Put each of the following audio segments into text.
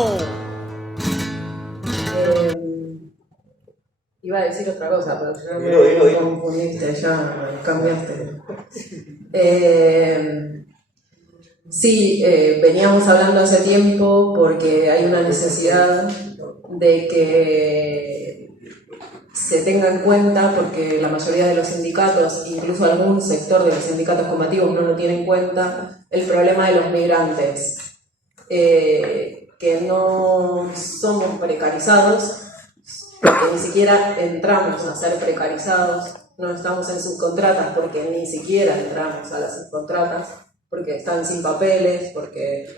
¡Vamos! Iba a decir otra cosa, pero ya me confundiste, ya cambiaste. Sí, veníamos hablando hace tiempo porque hay una necesidad de que se tenga en cuenta, porque la mayoría de los sindicatos, incluso algún sector de los sindicatos combativos, no lo tiene en cuenta, el problema de los migrantes, que no somos precarizados, que ni siquiera entramos a ser precarizados, no estamos en subcontratas porque ni siquiera entramos a las subcontratas, porque están sin papeles, porque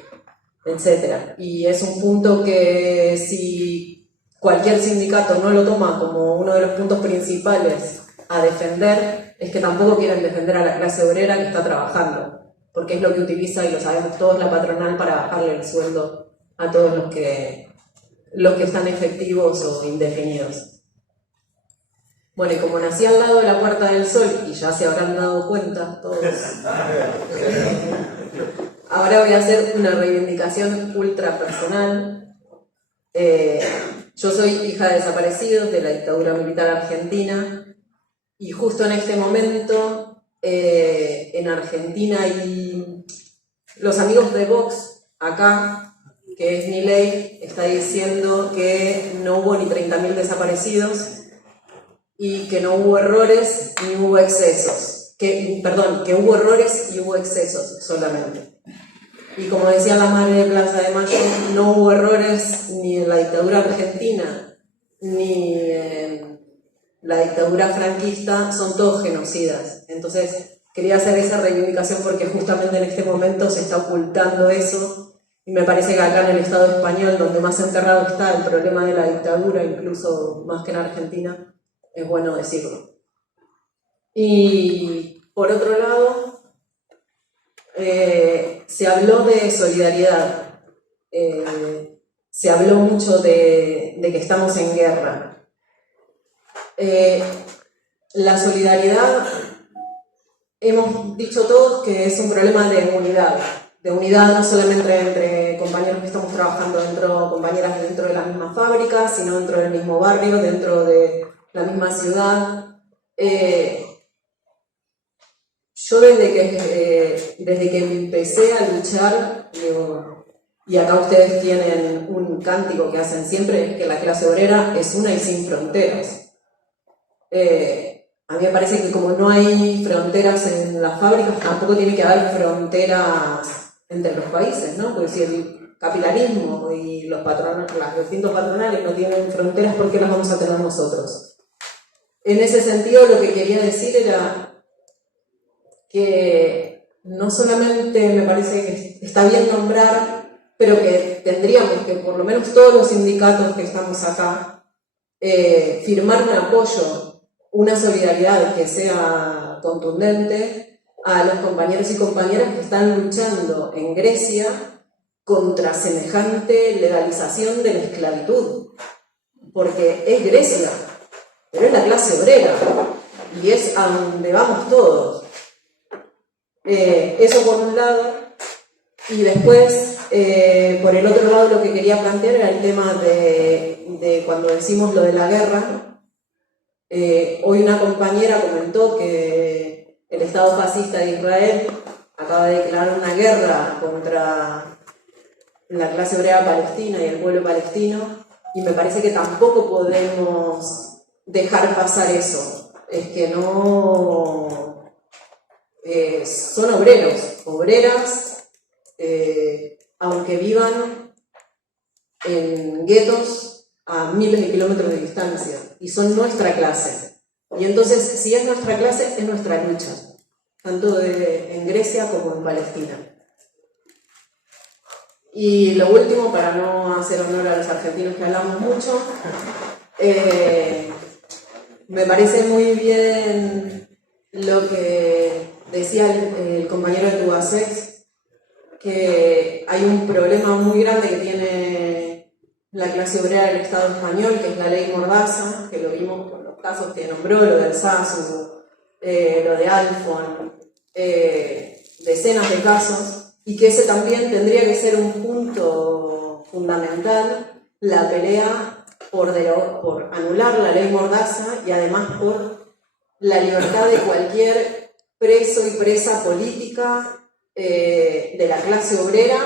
etcétera. Y es un punto que si cualquier sindicato no lo toma como uno de los puntos principales a defender, es que tampoco quieren defender a la clase obrera que está trabajando, porque es lo que utiliza, y lo sabemos todos, la patronal para bajarle el sueldo a todos los que están efectivos o indefinidos. Bueno, y como nací al lado de la Puerta del Sol, y ya se habrán dado cuenta todos, ahora voy a hacer una reivindicación ultra personal. Yo soy hija de desaparecidos de la dictadura militar argentina, y justo en este momento en Argentina hay los amigos de Vox acá, que es Milei, está diciendo que no hubo ni 30.000 desaparecidos y que no hubo errores ni hubo excesos. Que hubo errores y hubo excesos solamente. Y como decía la madre de Plaza de Mayo, no hubo errores ni en la dictadura argentina ni en la dictadura franquista, son todos genocidas. Entonces quería hacer esa reivindicación porque justamente en este momento se está ocultando eso. Y me parece que acá en el Estado español, donde más enterrado está el problema de la dictadura, incluso más que en Argentina, es bueno decirlo. Y por otro lado, se habló de solidaridad, se habló mucho de que estamos en guerra. La solidaridad, hemos dicho todos que es un problema de unidad no solamente entre compañeros que estamos trabajando compañeras dentro de la misma fábrica, sino dentro del mismo barrio, dentro de la misma ciudad. Yo desde que empecé a luchar, y acá ustedes tienen un cántico que hacen siempre, es que la clase obrera es una y sin fronteras. A mí me parece que como no hay fronteras en las fábricas, tampoco tiene que haber fronteras entre los países, ¿no? Porque si el capitalismo y los distintos patronales no tienen fronteras, ¿por qué las vamos a tener nosotros? En ese sentido, lo que quería decir era que no solamente me parece que está bien nombrar, pero que tendríamos que, por lo menos todos los sindicatos que estamos acá, firmar un apoyo, una solidaridad que sea contundente a los compañeros y compañeras que están luchando en Grecia contra semejante legalización de la esclavitud, porque es Grecia, pero es la clase obrera, y es a donde vamos todos. Eso por un lado, y después, por el otro lado, lo que quería plantear era el tema de cuando decimos lo de la guerra. Hoy una compañera comentó que el Estado fascista de Israel acaba de declarar una guerra contra la clase obrera palestina y el pueblo palestino, y me parece que tampoco podemos dejar pasar eso. Es que no... son obreras, aunque vivan en guetos a miles de kilómetros de distancia, y son nuestra clase. Y entonces, si es nuestra clase, es nuestra lucha, tanto en Grecia como en Palestina. Y lo último, para no hacer honor a los argentinos que hablamos mucho, me parece muy bien lo que decía el compañero de Tubacex, que hay un problema muy grande que tiene la clase obrera del Estado español, que es la ley Mordaza, que lo vimos con los casos que nombró, lo del SASU, lo de Alfon, decenas de casos, y que ese también tendría que ser un punto fundamental la pelea por anular la ley Mordaza y además por la libertad de cualquier preso y presa política de la clase obrera,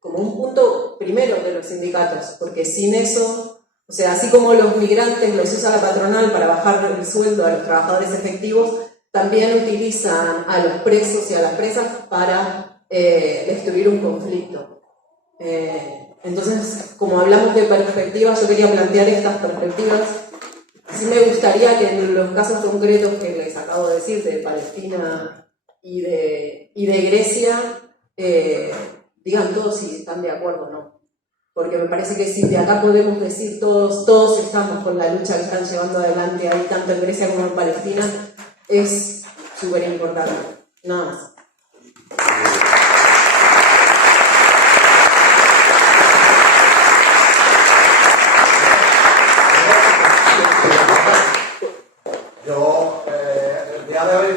como un punto primero de los sindicatos, porque sin eso, o sea, así como los migrantes los usa la patronal para bajar el sueldo a los trabajadores efectivos, también utilizan a los presos y a las presas para destruir un conflicto. Entonces, como hablamos de perspectivas, yo quería plantear estas perspectivas. Sí me gustaría que en los casos concretos que les acabo de decir, de Palestina y de Grecia, digan todos si están de acuerdo o no. Porque me parece que si de acá podemos decir todos estamos con la lucha que están llevando adelante ahí, tanto en Grecia como en Palestina, es súper importante. Nada más. Yo, el día de hoy,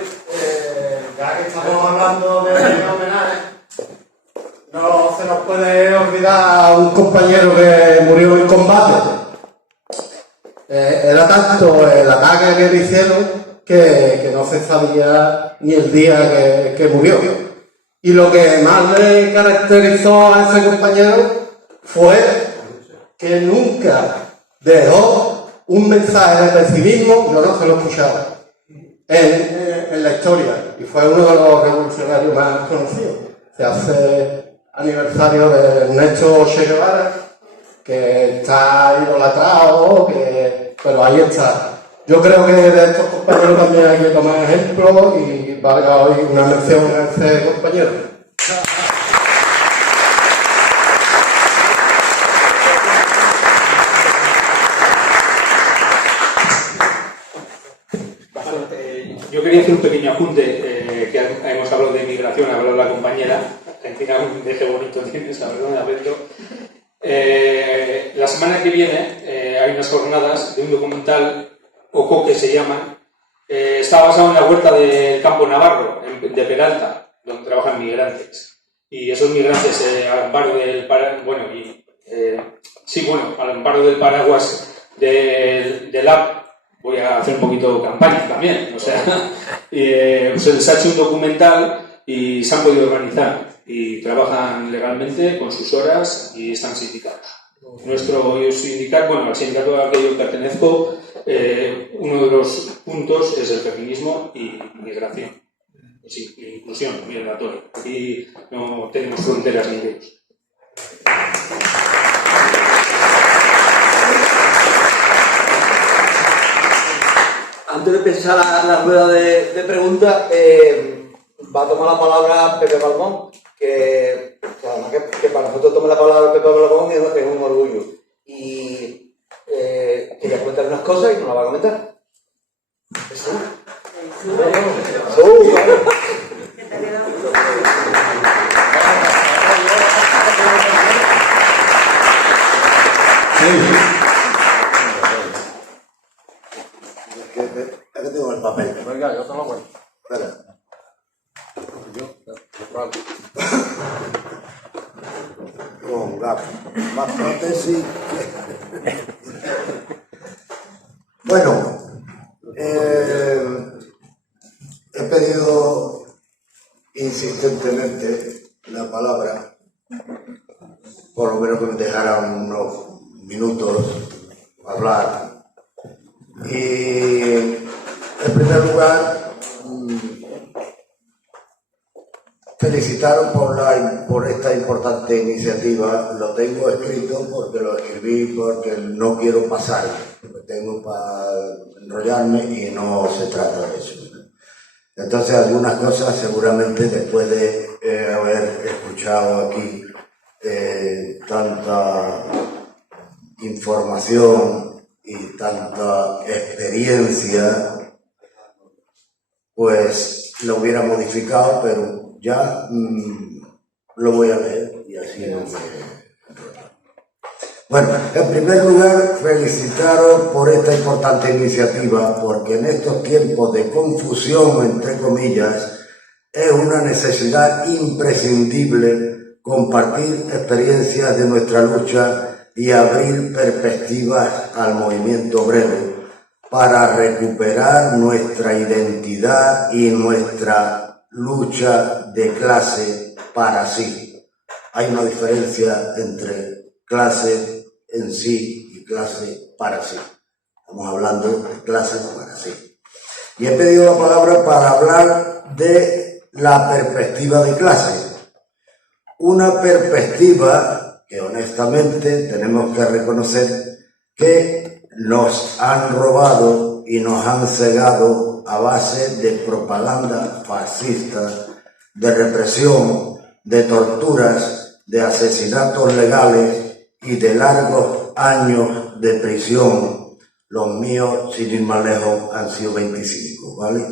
ya que estamos hablando de homenaje, no se nos puede olvidar a un compañero que murió en combate. Era tanto el ataque que le hicieron que no se sabía ni el día que murió. Y lo que más le caracterizó a ese compañero fue que nunca dejó un mensaje de pesimismo. Yo no se lo escuchaba en la historia, y fue uno de los revolucionarios más conocidos. Se hace aniversario de Ernesto Che Guevara, que está idolatrado, pero ahí está. Yo creo que de estos compañeros también hay que tomar ejemplo, y valga hoy una mención a ese compañero. Yo quería hacer un pequeño apunte, que hemos hablado de migración, ha hablado la compañera. Argentina, un deje bonito tienes, la verdad, Alberto. La semana que viene hay unas jornadas de un documental, OCO, que se llama. Está basado en la huerta del Campo Navarro, de Peralta, donde trabajan migrantes. Y esos migrantes, al amparo del al amparo del paraguas del AP, voy a hacer un poquito de campaña también, o sea, se les ha hecho un documental y se han podido organizar y trabajan legalmente con sus horas y están sindicados. Nuestro sindicato, bueno, al sindicato al que yo pertenezco, uno de los puntos es el feminismo y migración, sí, inclusión migratoria. Aquí no tenemos fronteras ni muros. Antes de empezar la rueda de preguntas, va a tomar la palabra Pepe Balbón, que para nosotros tomar la palabra Pepe Balbón es un orgullo. Y quería comentar unas cosas y nos las va a comentar. ¿Eso? Aquí tengo el papel. Venga, yo te lo cuento. Espera. Con gato. Más prótesis. Bueno, he pedido insistentemente la palabra, por lo menos que me dejaran unos minutos hablar. Y en primer lugar, felicitaros por esta importante iniciativa. Lo tengo escrito porque lo escribí porque no quiero pasar, tengo para enrollarme y no se trata de eso. Entonces algunas cosas seguramente después de haber escuchado aquí tanta información y tanta experiencia, pues lo hubiera modificado, pero ya lo voy a leer y así no me... Bueno, en primer lugar, felicitaros por esta importante iniciativa, porque en estos tiempos de confusión, entre comillas, es una necesidad imprescindible compartir experiencias de nuestra lucha y abrir perspectivas al movimiento obrero para recuperar nuestra identidad y nuestra lucha de clase para sí. Hay una diferencia entre clase en sí y clase para sí. Estamos hablando de clase para sí. Y he pedido la palabra para hablar de la perspectiva de clase. Una perspectiva que honestamente tenemos que reconocer que nos han robado y nos han cegado a base de propaganda fascista, de represión, de torturas, de asesinatos legales y de largos años de prisión. Los míos, sin ir más lejos, han sido 25, ¿vale?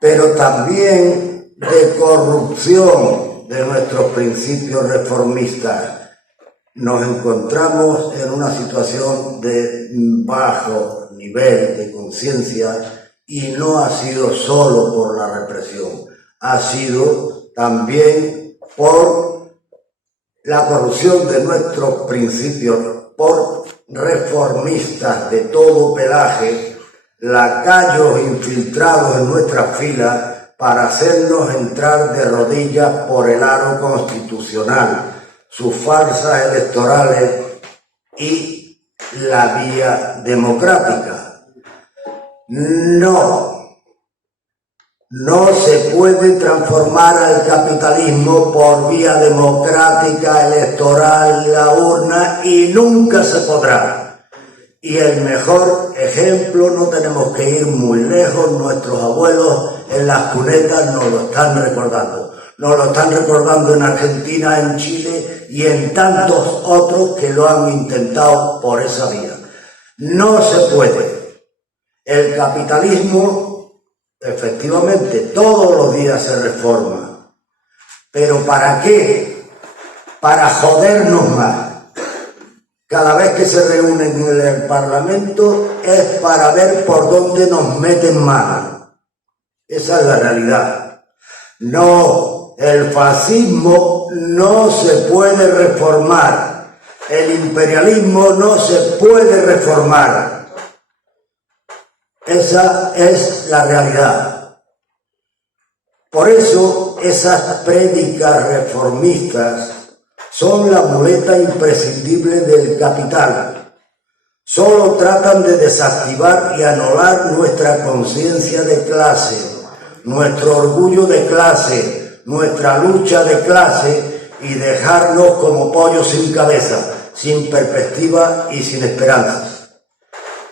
Pero también de corrupción de nuestros principios reformistas. Nos encontramos en una situación de bajo nivel de conciencia y no ha sido solo por la represión, ha sido también por la corrupción de nuestros principios, por reformistas de todo pelaje, lacayos infiltrados en nuestras filas para hacernos entrar de rodillas por el aro constitucional, sus farsas electorales y la vía democrática. No se puede transformar al capitalismo por vía democrática, electoral, la urna, y nunca se podrá. Y el mejor ejemplo, no tenemos que ir muy lejos, nuestros abuelos en las cunetas nos lo están recordando. Nos lo están recordando en Argentina, en Chile y en tantos otros que lo han intentado por esa vía. No se puede. El capitalismo, efectivamente, todos los días se reforma. ¿Pero para qué? Para jodernos más. Cada vez que se reúnen en el Parlamento es para ver por dónde nos meten mano. Esa es la realidad. No, el fascismo no se puede reformar. El imperialismo no se puede reformar. Esa es la realidad. Por eso esas prédicas reformistas son la muleta imprescindible del capital. Solo tratan de desactivar y anular nuestra conciencia de clase, nuestro orgullo de clase, nuestra lucha de clase y dejarnos como pollos sin cabeza, sin perspectiva y sin esperanzas.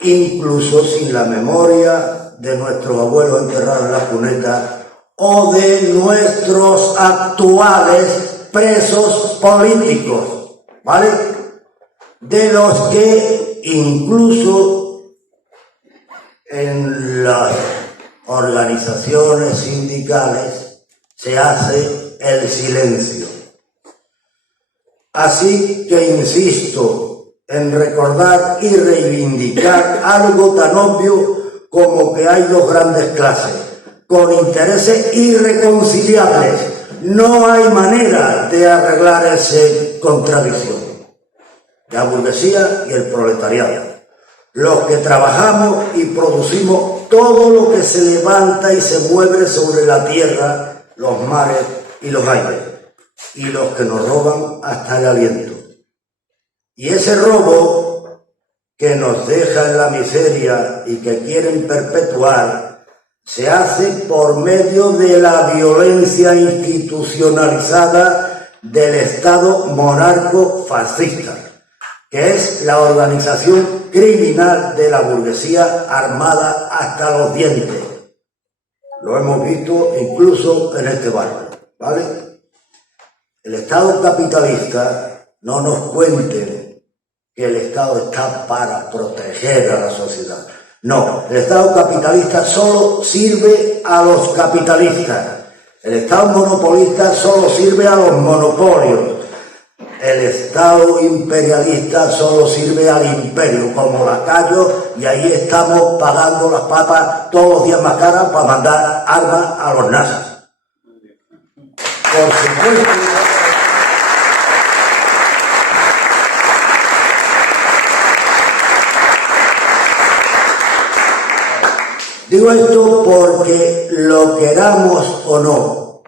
Incluso sin la memoria de nuestros abuelos enterrados en la cuneta o de nuestros actuales presos políticos, ¿vale? De los que incluso en las organizaciones sindicales se hace el silencio. Así que insisto en recordar y reivindicar algo tan obvio como que hay dos grandes clases, con intereses irreconciliables. No hay manera de arreglar esa contradicción. La burguesía y el proletariado. Los que trabajamos y producimos todo lo que se levanta y se mueve sobre la tierra, los mares y los aires. Y los que nos roban hasta el aliento. Y ese robo que nos deja en la miseria y que quieren perpetuar se hace por medio de la violencia institucionalizada del Estado monarco-fascista, que es la organización criminal de la burguesía armada hasta los dientes. Lo hemos visto incluso en este barrio, ¿vale? El Estado capitalista, no nos cuenten que el Estado está para proteger a la sociedad. No, el Estado capitalista solo sirve a los capitalistas. El Estado monopolista solo sirve a los monopolios. El Estado imperialista solo sirve al imperio, como lacayos, y ahí estamos pagando las papas todos los días más caras para mandar armas a los nazis. Por supuesto. Digo esto porque lo queramos o no,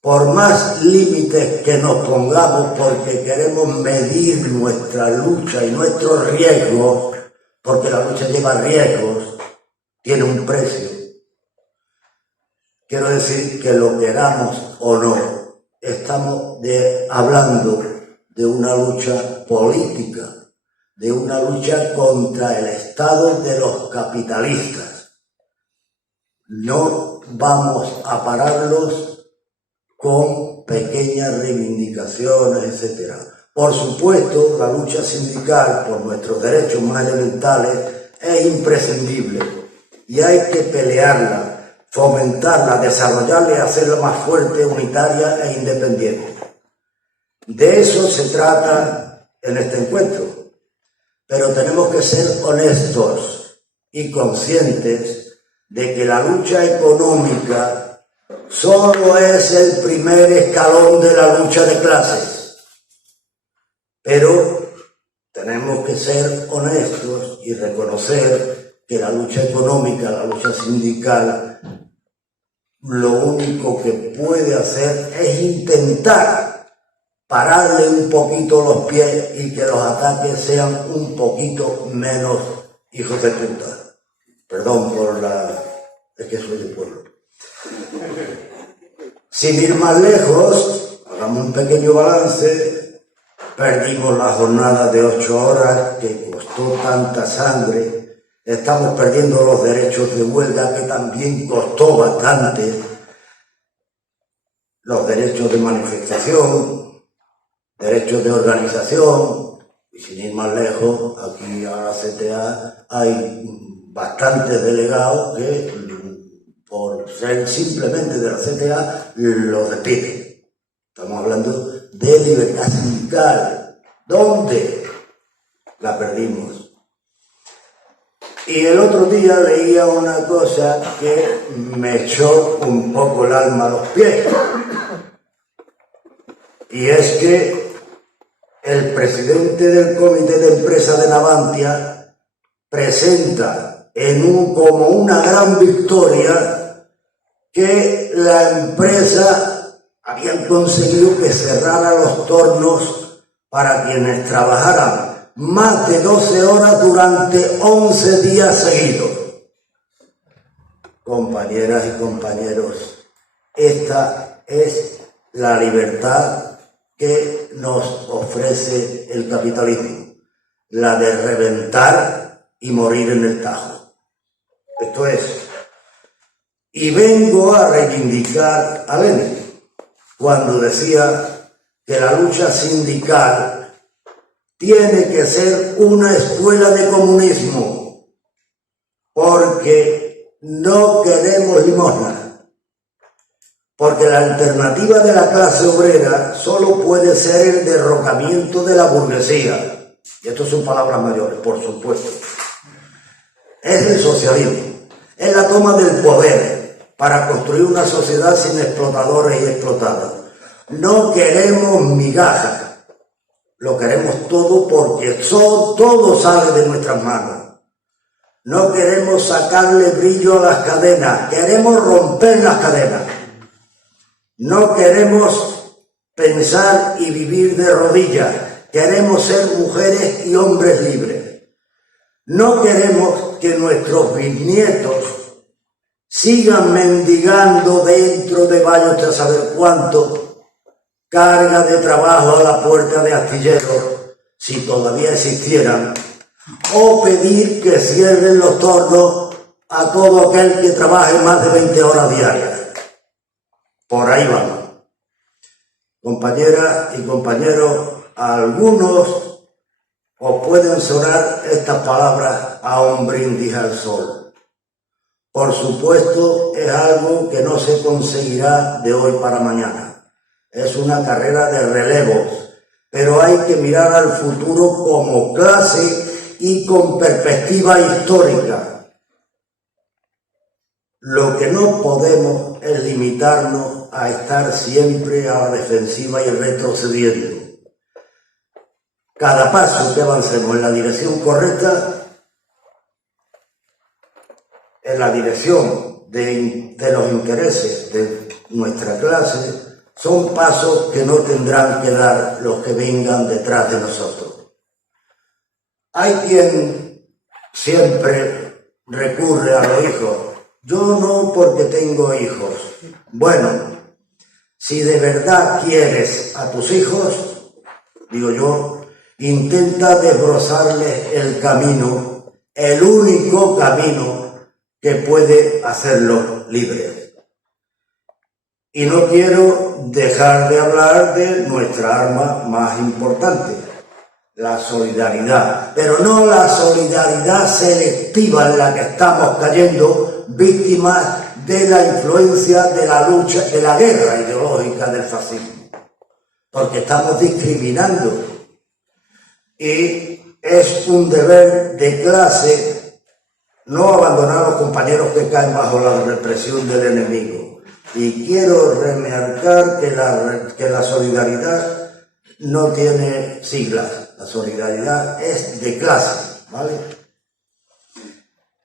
por más límites que nos pongamos porque queremos medir nuestra lucha y nuestros riesgos, porque la lucha lleva riesgos, tiene un precio. Quiero decir que lo queramos o no, estamos hablando de una lucha política, de una lucha contra el Estado de los capitalistas. No vamos a pararlos con pequeñas reivindicaciones, etc. Por supuesto, la lucha sindical por nuestros derechos más elementales es imprescindible y hay que pelearla, fomentarla, desarrollarla y hacerla más fuerte, unitaria e independiente. De eso se trata en este encuentro, pero tenemos que ser honestos y conscientes de que la lucha económica solo es el primer escalón de la lucha de clases. Pero tenemos que ser honestos y reconocer que la lucha económica, la lucha sindical, lo único que puede hacer es intentar pararle un poquito los pies y que los ataques sean un poquito menos hijos de puta. Perdón por es que soy de pueblo. Sin ir más lejos, hagamos un pequeño balance. Perdimos la jornada de 8 horas que costó tanta sangre. Estamos perdiendo los derechos de huelga que también costó bastante. Los derechos de manifestación, derechos de organización. Y sin ir más lejos, aquí a la CTA hay bastantes delegados que por ser simplemente de la CTA los despiden. Estamos hablando de libertad sindical. ¿Dónde la perdimos? Y el otro día leía una cosa que me echó un poco el alma a los pies. Y es que el presidente del comité de empresa de Navantia presenta como una gran victoria que la empresa habían conseguido que cerrara los tornos para quienes trabajaran más de 12 horas durante 11 días seguidos. Compañeras y compañeros, esta es la libertad que nos ofrece el capitalismo, la de reventar y morir en el tajo. Esto es. Y vengo a reivindicar a Lenin cuando decía que la lucha sindical tiene que ser una escuela de comunismo, porque no queremos limosna, porque la alternativa de la clase obrera solo puede ser el derrocamiento de la burguesía, y esto son palabras mayores, por supuesto. Es el socialismo, es la toma del poder para construir una sociedad sin explotadores y explotados. No queremos migajas, lo queremos todo porque todo sale de nuestras manos. No queremos sacarle brillo a las cadenas, queremos romper las cadenas. No queremos pensar y vivir de rodillas, queremos ser mujeres y hombres libres. No queremos que nuestros bisnietos sigan mendigando dentro de vaya usted a saber cuánto carga de trabajo a la puerta de astilleros, si todavía existieran, o pedir que cierren los tornos a todo aquel que trabaje más de 20 horas diarias. Por ahí vamos. Compañeras y compañeros, a algunos os pueden sonar estas palabras a un brindis al sol. Por supuesto, es algo que no se conseguirá de hoy para mañana. Es una carrera de relevos, pero hay que mirar al futuro como clase y con perspectiva histórica. Lo que no podemos es limitarnos a estar siempre a la defensiva y retrocediendo. Cada paso que avancemos en la dirección correcta, en la dirección de los intereses de nuestra clase, son pasos que no tendrán que dar los que vengan detrás de nosotros. Hay quien siempre recurre a los hijos. Yo no, porque tengo hijos. Bueno, si de verdad quieres a tus hijos, digo yo, intenta desbrozarles el camino, el único camino que puede hacerlos libres. Y no quiero dejar de hablar de nuestra arma más importante, la solidaridad, pero no la solidaridad selectiva en la que estamos cayendo víctimas de la influencia de la lucha, de la guerra ideológica del fascismo, porque estamos discriminando. Y es un deber de clase no abandonar a los compañeros que caen bajo la represión del enemigo. Y quiero remarcar que la solidaridad no tiene siglas, la solidaridad es de clase, ¿vale?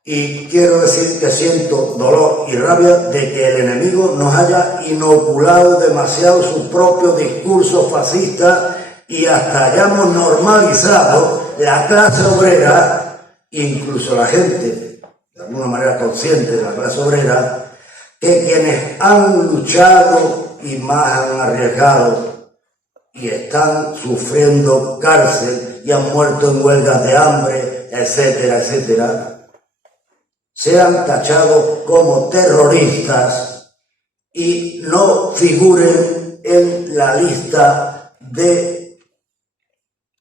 Y quiero decir que siento dolor y rabia de que el enemigo nos haya inoculado demasiado su propio discurso fascista y hasta hayamos normalizado la clase obrera, incluso la gente, de alguna manera consciente de la clase obrera, que quienes han luchado y más han arriesgado y están sufriendo cárcel y han muerto en huelgas de hambre, etcétera, etcétera, sean tachados como terroristas y no figuren en la lista de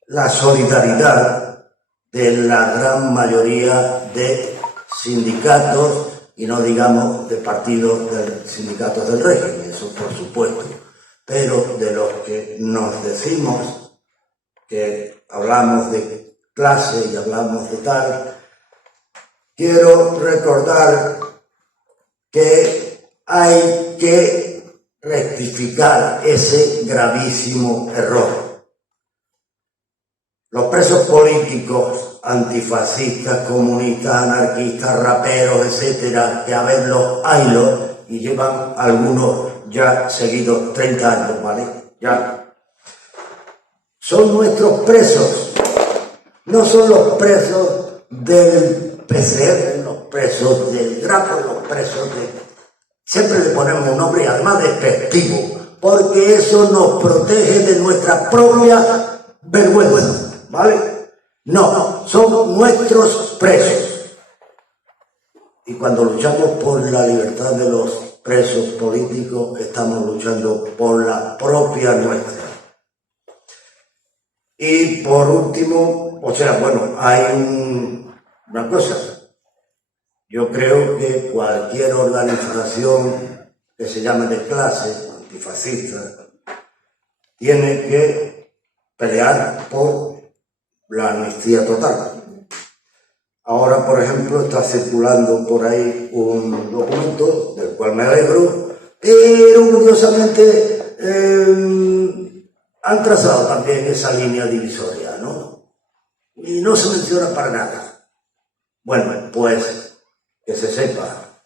la solidaridad de la gran mayoría de sindicatos, y no digamos de partidos, de sindicatos del régimen, eso por supuesto, pero de los que nos decimos que hablamos de clase y hablamos de tal. Quiero recordar que hay que rectificar ese gravísimo error. Los presos políticos, antifascistas, comunistas, anarquistas, raperos, etcétera, que a verlos haylos, y llevan algunos ya seguidos 30 años, ¿vale? Ya. Son nuestros presos, no son los presos del PCR, los presos del Grapo, los presos de... Siempre le ponemos un nombre y además despectivo, porque eso nos protege de nuestra propia vergüenza, ¿vale? No, son nuestros presos. Y cuando luchamos por la libertad de los presos políticos, estamos luchando por la propia nuestra. Y por último, hay una cosa. Yo creo que cualquier organización que se llame de clase, antifascista, tiene que pelear por la amnistía total. Ahora, por ejemplo, está circulando por ahí un documento del cual me alegro, pero curiosamente han trazado también esa línea divisoria, ¿no? Y no se menciona para nada. Bueno, pues que se sepa.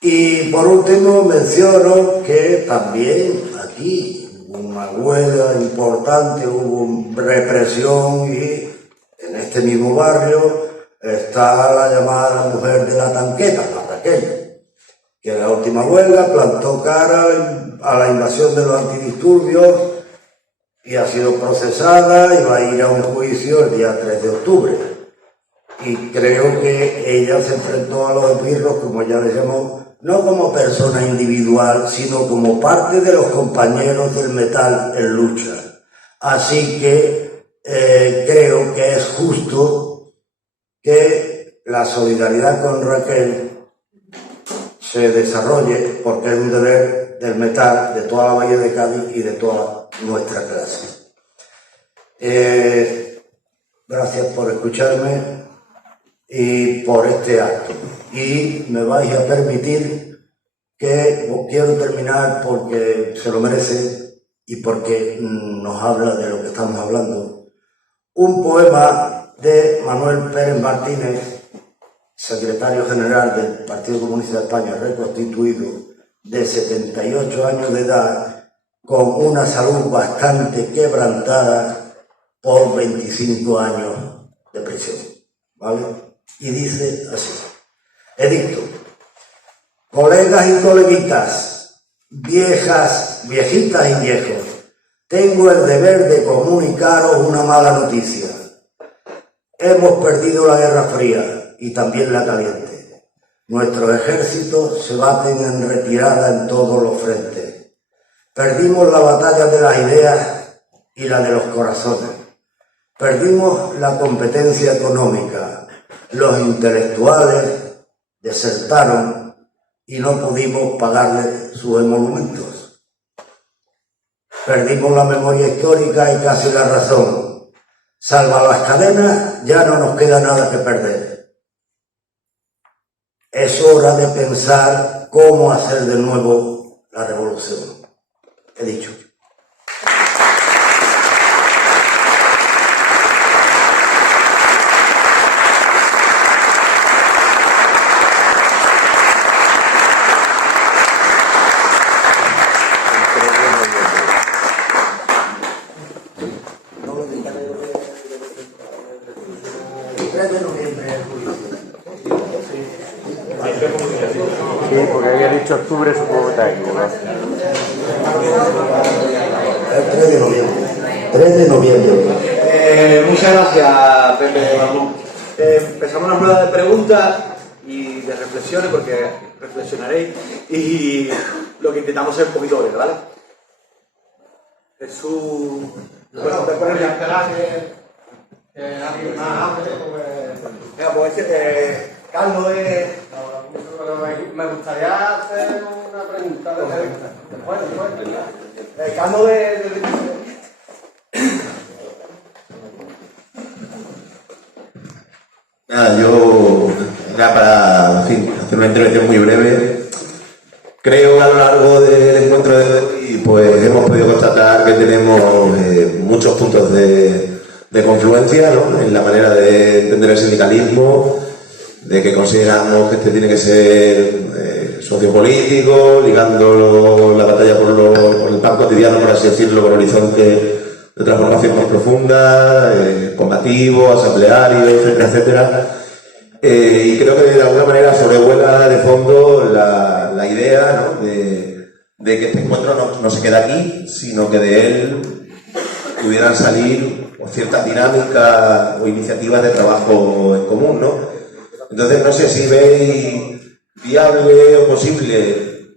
Y por último menciono que también aquí una huelga importante, hubo represión y en este mismo barrio está la llamada mujer de la tanqueta, la Raquel, que en la última huelga plantó cara a la invasión de los antidisturbios y ha sido procesada y va a ir a un juicio el día 3 de octubre. Y creo que ella se enfrentó a los esbirros, como ya le llamó, no como persona individual, sino como parte de los compañeros del metal en lucha. Así que creo que es justo que la solidaridad con Raquel se desarrolle, porque es un deber del metal, de toda la Bahía de Cádiz y de toda nuestra clase. Gracias por escucharme y por este acto. Y me vais a permitir que quiero terminar porque se lo merece y porque nos habla de lo que estamos hablando. Un poema de Manuel Pérez Martínez, secretario general del Partido Comunista de España reconstituido, de 78 años de edad, con una salud bastante quebrantada por 25 años de prisión, ¿vale? Y dice así: edicto. Colegas y coleguitas, viejitas y viejos, tengo el deber de comunicaros una mala noticia. Hemos perdido la Guerra Fría y también la caliente. Nuestros ejércitos se baten en retirada en todos los frentes. Perdimos la batalla de las ideas y la de los corazones. Perdimos la competencia económica. Los intelectuales desertaron y no pudimos pagarles sus emolumentos. Perdimos la memoria histórica y casi la razón. Salvo las cadenas, ya no nos queda nada que perder. Es hora de pensar cómo hacer de nuevo la revolución. He dicho. Sí, porque había dicho octubre, supongo que está aquí, ¿no? El 3 de noviembre. 3 de noviembre. Muchas gracias, Pepe Balmón. Empezamos una rueda de preguntas y de reflexiones, porque reflexionaréis, y lo que intentamos es un poquito breve, ¿vale? Jesús... Bueno, te pones a esperar que alguien más hable, Venga, pues Carlos es... me gustaría hacer una pregunta después. Carlos Nada, yo era para, en fin, hacer una intervención muy breve. Creo que a lo largo del encuentro de hoy pues hemos podido constatar que tenemos muchos puntos de confluencia, ¿no?, en la manera de entender el sindicalismo, de que consideramos que este tiene que ser sociopolítico, ligando la batalla por el pan cotidiano, por así decirlo, con horizonte de transformación más profunda, combativo, asambleario, etcétera, etcétera. Y creo que de alguna manera sobrevuela de fondo la idea, ¿no?, de que este encuentro no se queda aquí, sino que de él pudieran salir ciertas dinámicas o iniciativas de trabajo en común, ¿no? Entonces no sé si veis viable o posible,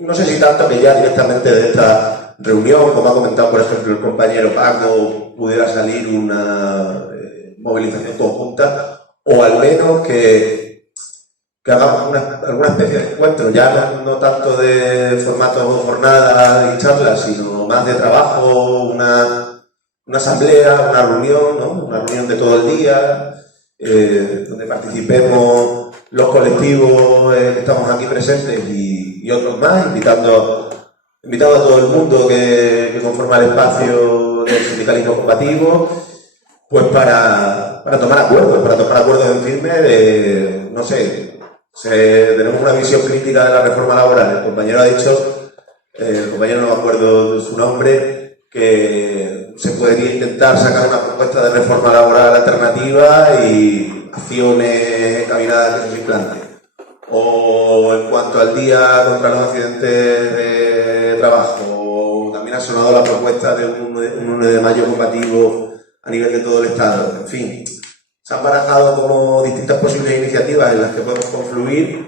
no sé si tanto que ya directamente de esta reunión, como ha comentado por ejemplo el compañero Paco, pudiera salir una movilización conjunta, o al menos que hagamos alguna especie de encuentro, ya no tanto de formato jornada y charlas, sino más de trabajo, una asamblea, una reunión, ¿no?, una reunión de todo el día, donde participemos los colectivos que estamos aquí presentes y otros más, invitando a todo el mundo que conforma el espacio del sindicalismo combativo, pues para tomar acuerdos en firme de, no sé, tenemos una visión crítica de la reforma laboral. El compañero ha dicho, el compañero no me acuerdo de su nombre, que se podría intentar sacar una propuesta de reforma laboral alternativa y acciones encaminadas en mi plante. O en cuanto al día contra los accidentes de trabajo, también ha sonado la propuesta de un 1 de mayo combativo a nivel de todo el Estado. En fin, se han barajado como distintas posibles iniciativas en las que podemos confluir,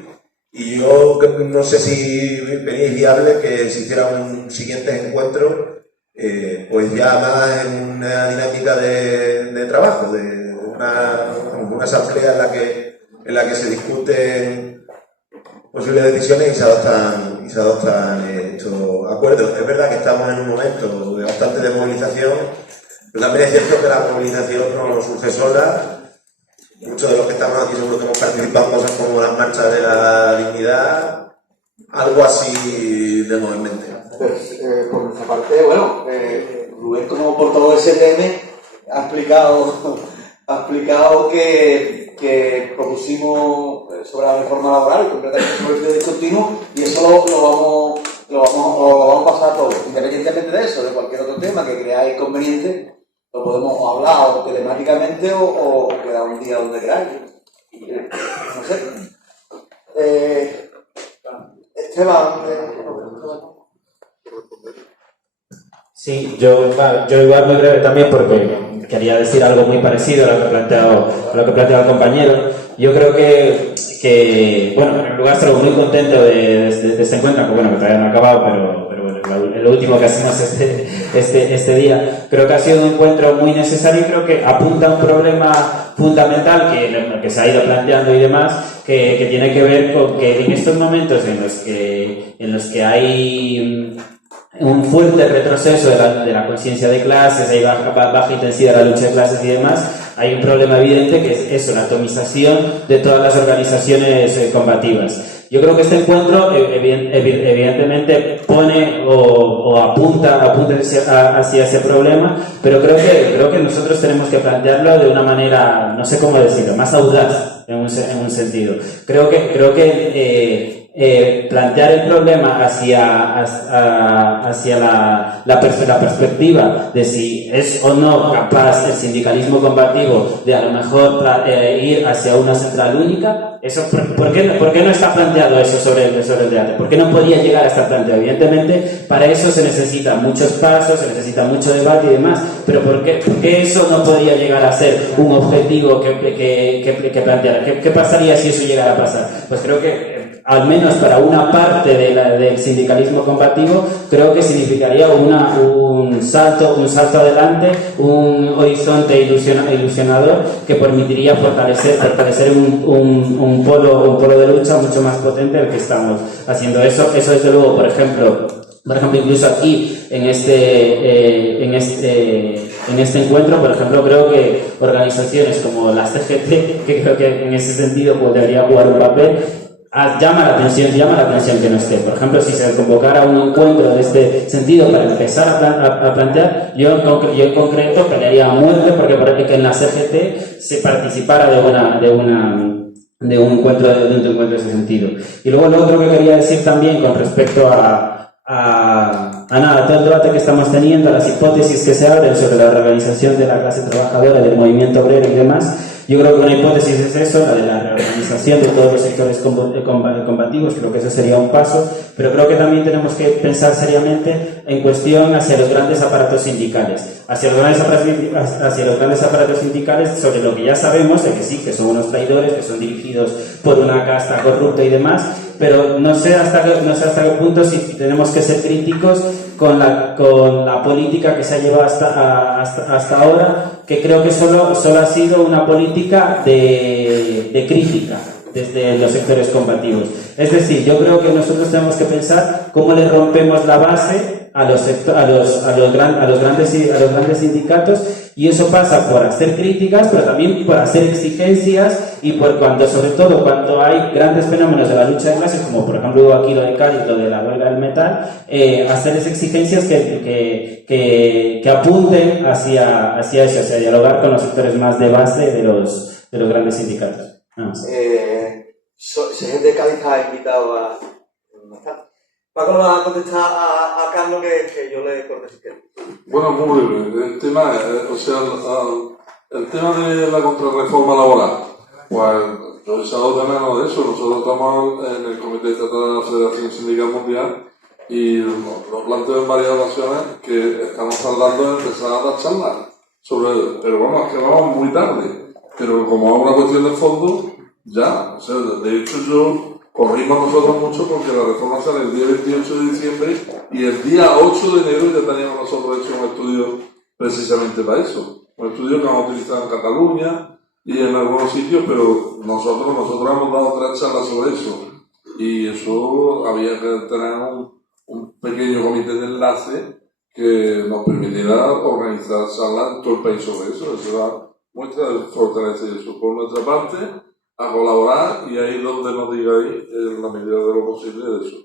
y yo no sé si veréis viable que se hiciera un siguiente encuentro, pues ya más en una dinámica de trabajo, de una asamblea en la que se discuten posibles decisiones y se adoptan estos acuerdos. Es verdad que estamos en un momento de bastante movilización, pero también es cierto que la movilización no surge sola. Muchos de los que estamos aquí seguro que hemos participado en cosas como las marchas de la dignidad, Algo así tengo en mente. Pues, por nuestra parte, bueno, Rubén como portavoz de STM ha explicado que propusimos sobre la reforma laboral, concretamente sobre el derecho continuo, y eso lo vamos a pasar a todos. Independientemente de eso, de cualquier otro tema que creáis conveniente, lo podemos hablar o telemáticamente o quedar un día donde queráis. No sé. Esteban. Sí, yo igual muy breve también porque quería decir algo muy parecido a lo que ha planteado el compañero. Yo creo que bueno, en primer lugar estoy muy contento de este encuentro, que bueno, que todavía no ha acabado, pero bueno, lo último que hacemos este día. Creo que ha sido un encuentro muy necesario y creo que apunta a un problema fundamental que se ha ido planteando y demás, que tiene que ver con que en estos momentos en los que hay un fuerte retroceso de la conciencia de clases, hay baja intensidad de la lucha de clases y demás, hay un problema evidente que es eso, la atomización de todas las organizaciones combativas. Yo creo que este encuentro evidentemente pone o apunta hacia ese problema, pero creo que nosotros tenemos que plantearlo de una manera, no sé cómo decirlo, más audaz en un sentido. Creo que plantear el problema hacia la perspectiva de si es o no capaz el sindicalismo combativo de a lo mejor ir hacia una central única. Eso, ¿por qué no está planteado eso sobre el debate? ¿Por qué no podía llegar a estar planteado? Evidentemente, para eso se necesitan muchos pasos, se necesita mucho debate y demás, pero ¿por qué eso no podía llegar a ser un objetivo que planteara? ¿Qué pasaría si eso llegara a pasar? Pues creo que al menos para una parte del sindicalismo combativo, creo que significaría un salto adelante, un horizonte ilusionador que permitiría fortalecer un polo de lucha mucho más potente del que estamos haciendo. Eso desde luego, por ejemplo, incluso aquí en este encuentro, por ejemplo, creo que organizaciones como la CGT, que creo que en ese sentido pues, debería jugar un papel, llama la atención que no esté. Por ejemplo, si se convocara un encuentro de este sentido para empezar a plantear, yo en concreto pelearía a muerte porque parece que en la CGT se participara de un encuentro de ese sentido. Y luego lo otro que quería decir también con respecto a todo el debate que estamos teniendo, a las hipótesis que se abren sobre la reorganización de la clase trabajadora, del movimiento obrero y demás. Yo creo que una hipótesis es eso, la de la reorganización de todos los sectores combativos, creo que eso sería un paso, pero creo que también tenemos que pensar seriamente en cuestión hacia los grandes aparatos sindicales, hacia los grandes aparatos sindicales sobre lo que ya sabemos, de que sí, que son unos traidores, que son dirigidos por una casta corrupta y demás, pero no sé hasta qué punto si tenemos que ser críticos con la política que se ha llevado hasta ahora, que creo que solo ha sido una política de crítica desde los sectores combativos. Es decir, yo creo que nosotros tenemos que pensar cómo le rompemos la base a los grandes sindicatos, y eso pasa por hacer críticas, pero también por hacer exigencias y sobre todo cuando hay grandes fenómenos de la lucha de clases, como por ejemplo aquí lo de Cádiz, lo de la huelga del metal, hacer esas exigencias que apunten hacia eso, hacia dialogar con los sectores más de base de los grandes sindicatos. Sergio de Cádiz ha invitado a... Paco va a contestar a Carlos que yo le corté. Bueno, muy breve. El tema de la contrarreforma laboral, pues yo he echado de menos de eso. Nosotros estamos en el Comité Estatal de la Federación Sindical Mundial y lo planteo en varias ocasiones que estamos tardando en empezar a dar charlas sobre ello. Pero vamos, que vamos muy tarde. Pero como es una cuestión de fondo, ya. O sea, de hecho corrimos nosotros mucho porque la reforma sale el día 28 de diciembre y el día 8 de enero ya teníamos nosotros hecho un estudio precisamente para eso. Un estudio que hemos utilizado en Cataluña y en algunos sitios, pero nosotros hemos dado 3 charlas sobre eso. Y eso había que tener un pequeño comité de enlace que nos permitiera organizar charlas en todo el país sobre eso. Eso da muestra de fortaleza y eso. Por nuestra parte, a colaborar y ahí donde nos digáis en la medida de lo posible de eso.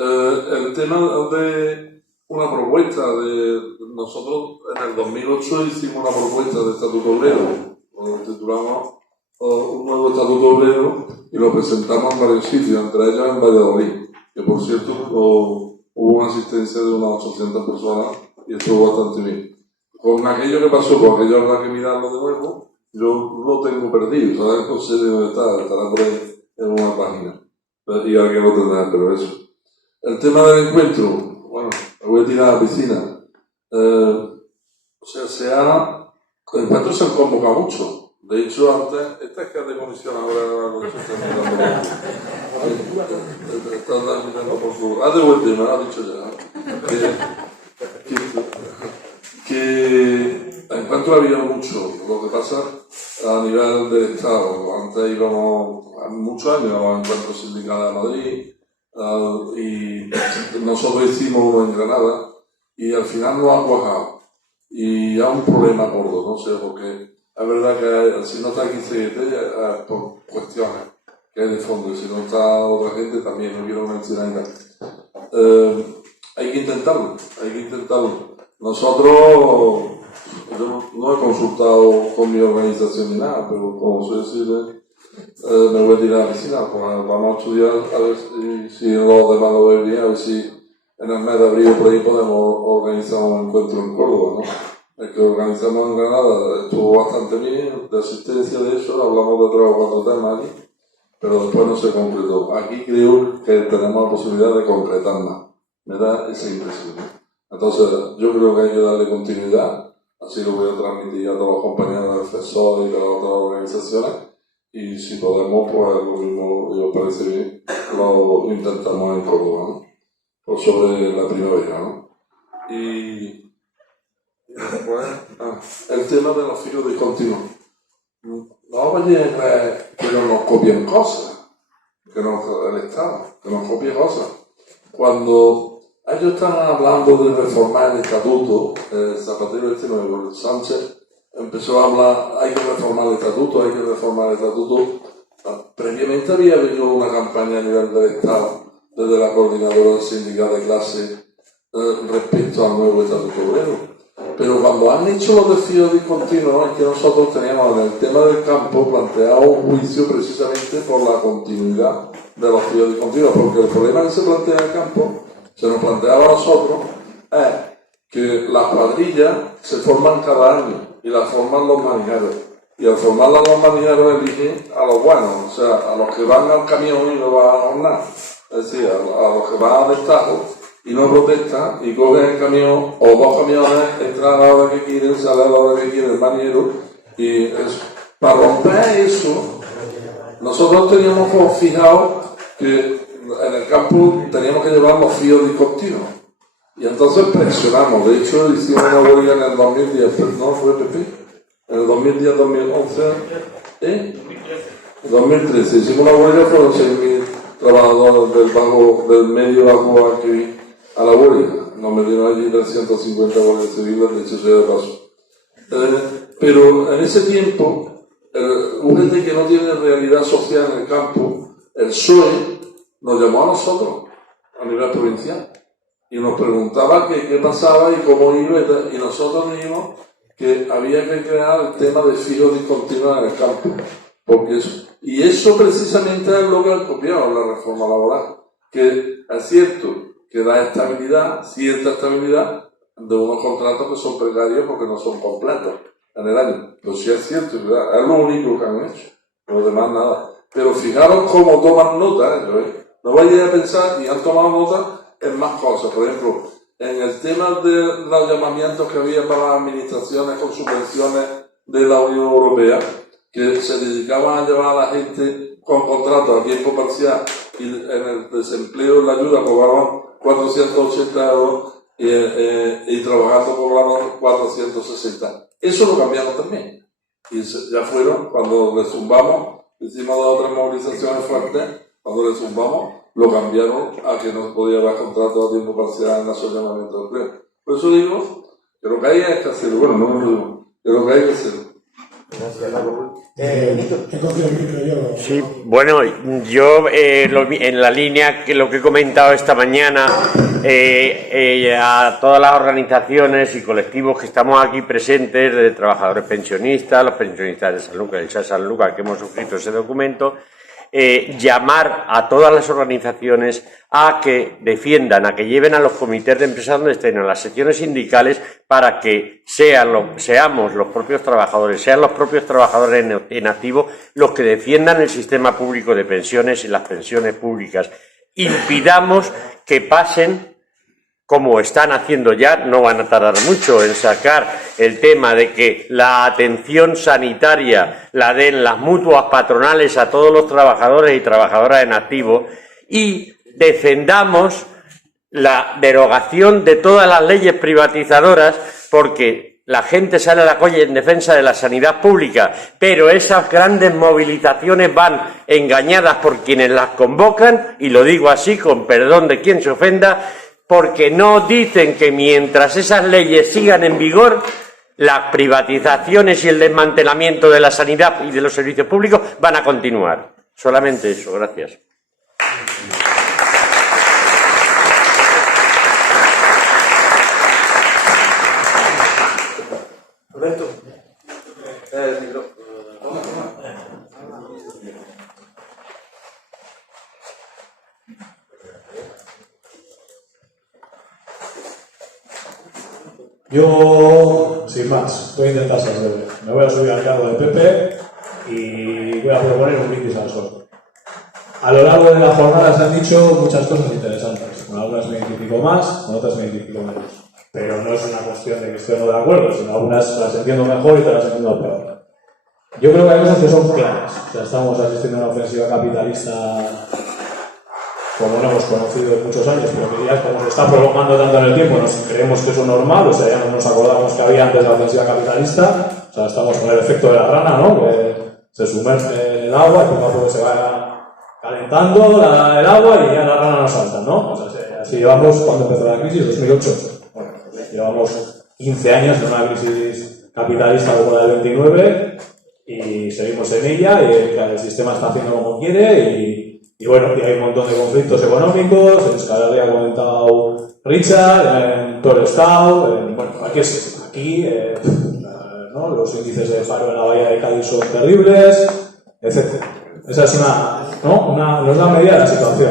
El tema de una propuesta de... Nosotros en el 2008 hicimos una propuesta de estatuto obrero, lo titulamos un nuevo estatuto obrero y lo presentamos en varios sitios, entre ellos en Valladolid, que por cierto hubo una asistencia de unas 800 personas y estuvo bastante bien. Con aquello que pasó, con aquello habrá que mirarlo de nuevo, yo lo tengo perdido, ¿sabes? No sé de dónde estará por ahí en una página. Y alguien lo tendrá, pero eso. El tema del encuentro, bueno, me voy a tirar a la piscina. El encuentro se han convocado mucho. De hecho, antes, esta es que es de comisión ahora, la comisión está mirando por favor. Ha devuelto, me lo ha dicho ya. Que el encuentro ha habido mucho. Lo que pasa a nivel del Estado. Antes íbamos, muchos años, a los encuentros sindicales de Madrid, y nosotros hicimos uno en Granada, y al final no ha cuajado. Y hay un problema gordo, no sé, porque es verdad que si no está aquí CGT, por cuestiones que hay de fondo, y si no está otra gente también, no quiero mencionar nada. Hay que intentarlo, hay que intentarlo. Nosotros, yo no he consultado con mi organización ni nada, pero como suele decir, me voy a tirar a la piscina, pues vamos a estudiar a ver si los demás lo ven bien, a ver si en el mes de abril por ahí podemos organizar un encuentro en Córdoba, ¿no? El que organizamos en Granada estuvo bastante bien, de asistencia de eso, hablamos de 3 o 4 temas allí, pero después no se concretó. Aquí creo que tenemos la posibilidad de concretar más, me da esa impresión. Entonces, yo creo que hay que darle continuidad, así lo voy a transmitir a todos los compañeros del FESOL y de las otras organizaciones, y si podemos, pues lo mismo, yo parece bien, lo intentamos en Córdoba, ¿no? O sobre la primavera, ¿no? Y después, el tema de los fijos discontinuos. No vayan a creer que no nos copien cosas, el Estado, que nos copie cosas. Cuando ellos están hablando de reformar el estatuto, Zapatero este nuevo, Sánchez empezó a hablar, hay que reformar el estatuto, hay que reformar el estatuto. Previamente había habido una campaña a nivel del Estado, desde la coordinadora sindical de clase, respecto al nuevo estatuto obrero. Pero cuando han hecho los desvíos discontinuos, es que nosotros teníamos en el tema del campo planteado un juicio precisamente por la continuidad de los desvíos discontinuos, porque el problema que se plantea en el campo, se nos planteaba a nosotros, es que las cuadrillas se forman cada año y las forman los marineros. Y al formarlas los marineros eligen a los buenos, o sea, a los que van al camión y no van a jornada. Es decir, a los que van a destajo y no protestan y cogen el camión o 2 camiones, entran a la hora que quieren, salen a la hora que quieren el marinero, y eso. Para romper eso, nosotros teníamos fijado que en el campo teníamos que llevar los fíos discontinuos. Y entonces presionamos. De hecho, hicimos una huelga en el 2010, no fue PP, en el 2010, 2011, en 2013. Hicimos una huelga, fueron 6.000 trabajadores del medio bajo aquí a la huelga. Nos metieron allí 350 guardias civiles, de hecho, sea de paso. Pero en ese tiempo, un ente que no tiene realidad social en el campo, el PSOE, nos llamó a nosotros, a nivel provincial, y nos preguntaba qué pasaba y cómo iba, y nosotros dijimos que había que crear el tema de fijos discontinuos en el campo, porque y eso precisamente es lo que han copiado la reforma laboral, que es cierto que da estabilidad, cierta estabilidad, de unos contratos que son precarios porque no son completos en el año. Pues sí es cierto, es lo único que han hecho, los demás nada. Pero fijaros cómo toman nota, no vayáis a pensar, y han tomado nota en más cosas. Por ejemplo, en el tema de los llamamientos que había para las administraciones con subvenciones de la Unión Europea, que se dedicaban a llevar a la gente con contratos a tiempo parcial y en el desempleo, en la ayuda, cobraban 480 euros y trabajando cobraban 460. Eso lo cambiaron también. Y ya fueron, cuando le zumbamos, hicimos 2 o 3 movilizaciones fuertes, cuando le zumbamos, lo cambiaron a que no podía haber contratos a tiempo parcial en esos llamamientos de empleo. Por eso digo que lo que hay es que hacerlo. Bueno, no me lo digo, que lo que hay que hacerlo. Gracias, Sí, bueno, yo en la línea que lo que he comentado esta mañana, a todas las organizaciones y colectivos que estamos aquí presentes, de trabajadores pensionistas, los pensionistas de Sanlúcar, del SAS Sanlúcar, que hemos suscrito ese documento, llamar a todas las organizaciones a que defiendan, a que lleven a los comités de empresas donde estén, a las secciones sindicales, para que seamos los propios trabajadores, sean los propios trabajadores en activo los que defiendan el sistema público de pensiones y las pensiones públicas. Impidamos que pasen, como están haciendo ya, no van a tardar mucho en sacar el tema de que la atención sanitaria la den las mutuas patronales a todos los trabajadores y trabajadoras en activo, y defendamos la derogación de todas las leyes privatizadoras, porque la gente sale a la calle en defensa de la sanidad pública, pero esas grandes movilizaciones van engañadas por quienes las convocan, y lo digo así con perdón de quien se ofenda, porque no dicen que mientras esas leyes sigan en vigor, las privatizaciones y el desmantelamiento de la sanidad y de los servicios públicos van a continuar. Solamente eso, gracias. Alberto. Yo, sin más, voy a intentar ser breve. Me voy a subir al cargo de Pepe y voy a proponer un brindis al sol. A lo largo de la jornada se han dicho muchas cosas interesantes. Con algunas me identifico más, con otras me identifico menos. Pero no es una cuestión de que esté o no de acuerdo, sino algunas las entiendo mejor y otras las entiendo peor. Yo creo que hay cosas que son claras. O sea, estamos asistiendo a una ofensiva capitalista como no hemos conocido en muchos años, pero que ya como se está prolongando tanto en el tiempo, nos creemos que eso es normal, o sea, ya no nos acordamos que había antes la ofensiva capitalista, o sea, estamos con el efecto de la rana, ¿no? Que se sumerge en el agua y poco a poco se va calentando el agua y ya la rana nos salta, ¿no? O sea, así llevamos, cuando empezó la crisis, 2008. Bueno, pues llevamos 15 años de una crisis capitalista como la del 29 y seguimos en ella y el sistema está haciendo como quiere y bueno, y hay un montón de conflictos económicos, en Euskal Herria ha comentado Richard, en todo el Estado, bueno, aquí ¿no? Los índices de paro en la bahía de Cádiz son terribles, etc. Esa es una medida de la situación.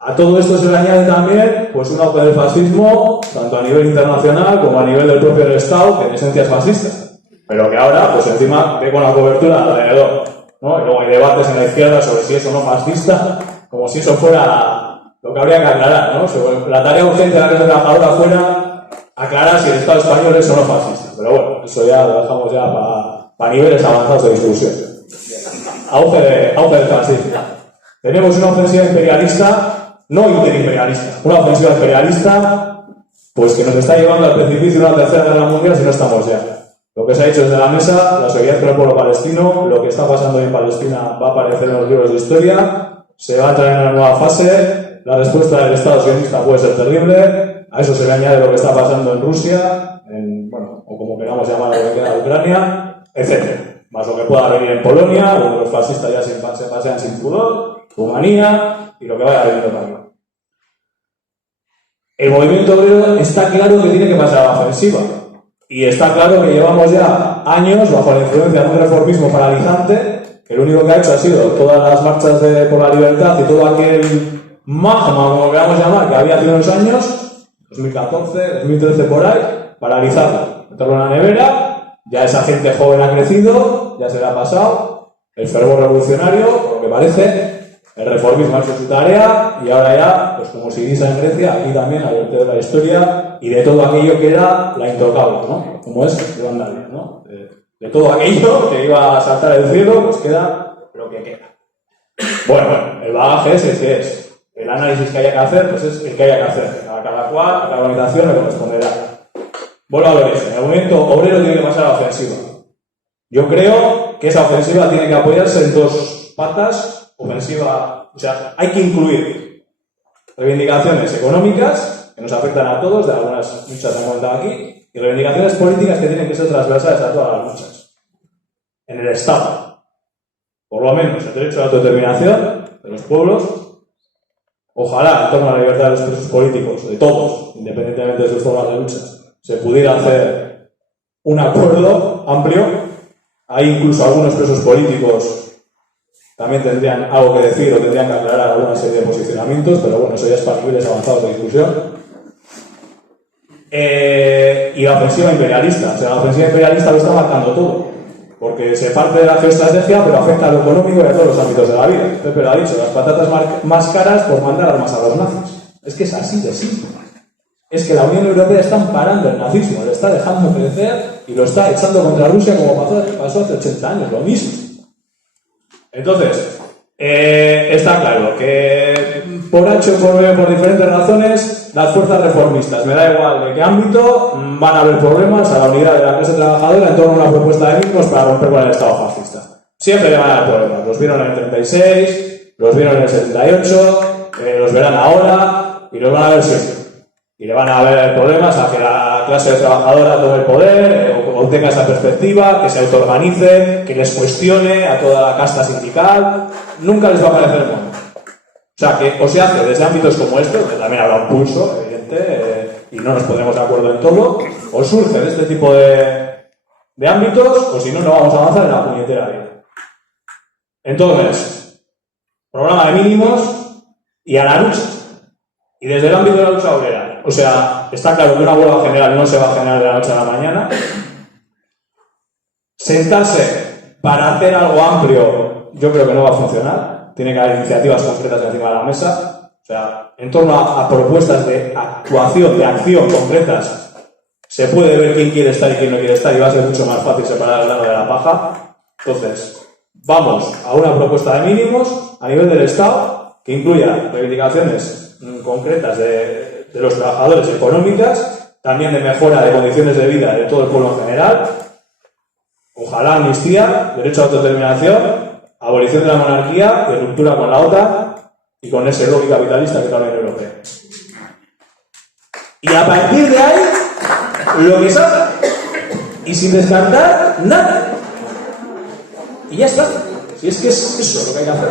A todo esto se le añade también pues, un auge del fascismo, tanto a nivel internacional como a nivel del propio Estado, que en esencia es fascista, pero que ahora, pues encima, ve con la cobertura alrededor. ¿No? Y luego hay debates en la izquierda sobre si es o no fascista, como si eso fuera lo que habría que aclarar, ¿no? Sobre la tarea urgente de la clase trabajadora fuera aclarar si el Estado español es o no fascista. Pero bueno, eso ya lo dejamos ya para niveles avanzados de discusión. Auge del fascismo. Tenemos una ofensiva imperialista, no interimperialista, una ofensiva imperialista, pues que nos está llevando al precipicio de una tercera guerra mundial si no estamos ya. Lo que se ha hecho desde la mesa, la solidaridad con el pueblo palestino, lo que está pasando en Palestina va a aparecer en los libros de historia, se va a traer una nueva fase, la respuesta del Estado sionista puede ser terrible, a eso se le añade lo que está pasando en Rusia, o como queramos llamar lo que queda de Ucrania, etc. Más lo que pueda venir en Polonia, donde los fascistas ya se pasean sin pudor, Rumanía y lo que vaya veniendo también. El movimiento obrero está claro que tiene que pasar a la ofensiva. Y está claro que llevamos ya años bajo la influencia de un reformismo paralizante, que lo único que ha hecho ha sido todas las marchas por la libertad y todo aquel magma, como lo queramos llamar, que había hace unos años, 2014, 2013 por ahí, paralizarlo, meterlo en la nevera, ya esa gente joven ha crecido, ya se le ha pasado, el fervor revolucionario, por lo que parece, el reformismo ha hecho su tarea y ahora ya, pues como si dice en Grecia, aquí también hay el de la historia y de todo aquello que era la intocable, ¿no? Como es de Vandalia, ¿no? De todo aquello que iba a saltar del cielo, pues queda lo que queda. Bueno, el bagaje es el que es. El análisis que haya que hacer, pues es el que haya que hacer. A cada cual, a cada organización le corresponderá. Vuelvo a ver eso. En el momento obrero tiene que pasar a la ofensiva. Yo creo que esa ofensiva tiene que apoyarse en dos patas. Ofensiva, o sea, hay que incluir reivindicaciones económicas que nos afectan a todos, de algunas muchas se han comentado aquí, y reivindicaciones políticas que tienen que ser transversales a todas las luchas. En el Estado. por lo menos el derecho a la autodeterminación de los pueblos, ojalá en torno a la libertad de los presos políticos, de todos, independientemente de sus formas de lucha, se pudiera hacer un acuerdo amplio. Hay incluso algunos presos políticos también tendrían algo que decir o tendrían que aclarar alguna serie de posicionamientos, pero bueno, eso ya es para niveles avanzados de discusión. Y la ofensiva imperialista, o sea, la ofensiva imperialista lo está marcando todo, porque se parte de la geoestrategia, pero afecta a lo económico y a todos los ámbitos de la vida. Pepe lo ha dicho, las patatas más caras por mandar armas a los nazis. Es que es así de simple. Es que la Unión Europea está amparando el nazismo, lo está dejando crecer y lo está echando contra Rusia como pasó hace 80 años, lo mismo. Entonces, está claro que por H o por B, por diferentes razones, las fuerzas reformistas, me da igual de qué ámbito, van a haber problemas a la unidad de la clase trabajadora en torno a una propuesta de mínimos para romper con el Estado fascista. Siempre le van a dar problemas. Los vieron en el 36, los vieron en el 78, los verán ahora y los van a ver siempre. Y le van a haber problemas a que la clase trabajadora tome el poder o tenga esa perspectiva, que se autoorganice, que les cuestione a toda la casta sindical. Nunca les va a parecer bueno. O sea, que o se hace desde ámbitos como este, donde también habrá un pulso, evidente, y no nos pondremos de acuerdo en todo, o surge de este tipo de ámbitos, o si no, no vamos a avanzar en la puñetera vida. Entonces, programa de mínimos y a la lucha. Y desde el ámbito de la lucha obrera, o sea, está claro que una huelga general no se va a generar de la noche a la mañana. Sentarse para hacer algo amplio, yo creo que no va a funcionar. Tiene que haber iniciativas concretas encima de la mesa. O sea, en torno a propuestas de actuación, de acción concretas, se puede ver quién quiere estar y quién no quiere estar y va a ser mucho más fácil separar el grano de la paja. Entonces, vamos a una propuesta de mínimos a nivel del Estado que incluya reivindicaciones concretas de los trabajadores económicas, también de mejora de condiciones de vida de todo el pueblo en general, ojalá amnistía, derecho a autodeterminación, abolición de la monarquía y ruptura con la OTAN y con ese lobby capitalista que es la Unión Europea. Y a partir de ahí, lo que salga, y sin descartar nada. Y ya está. Si es que es eso lo que hay que hacer.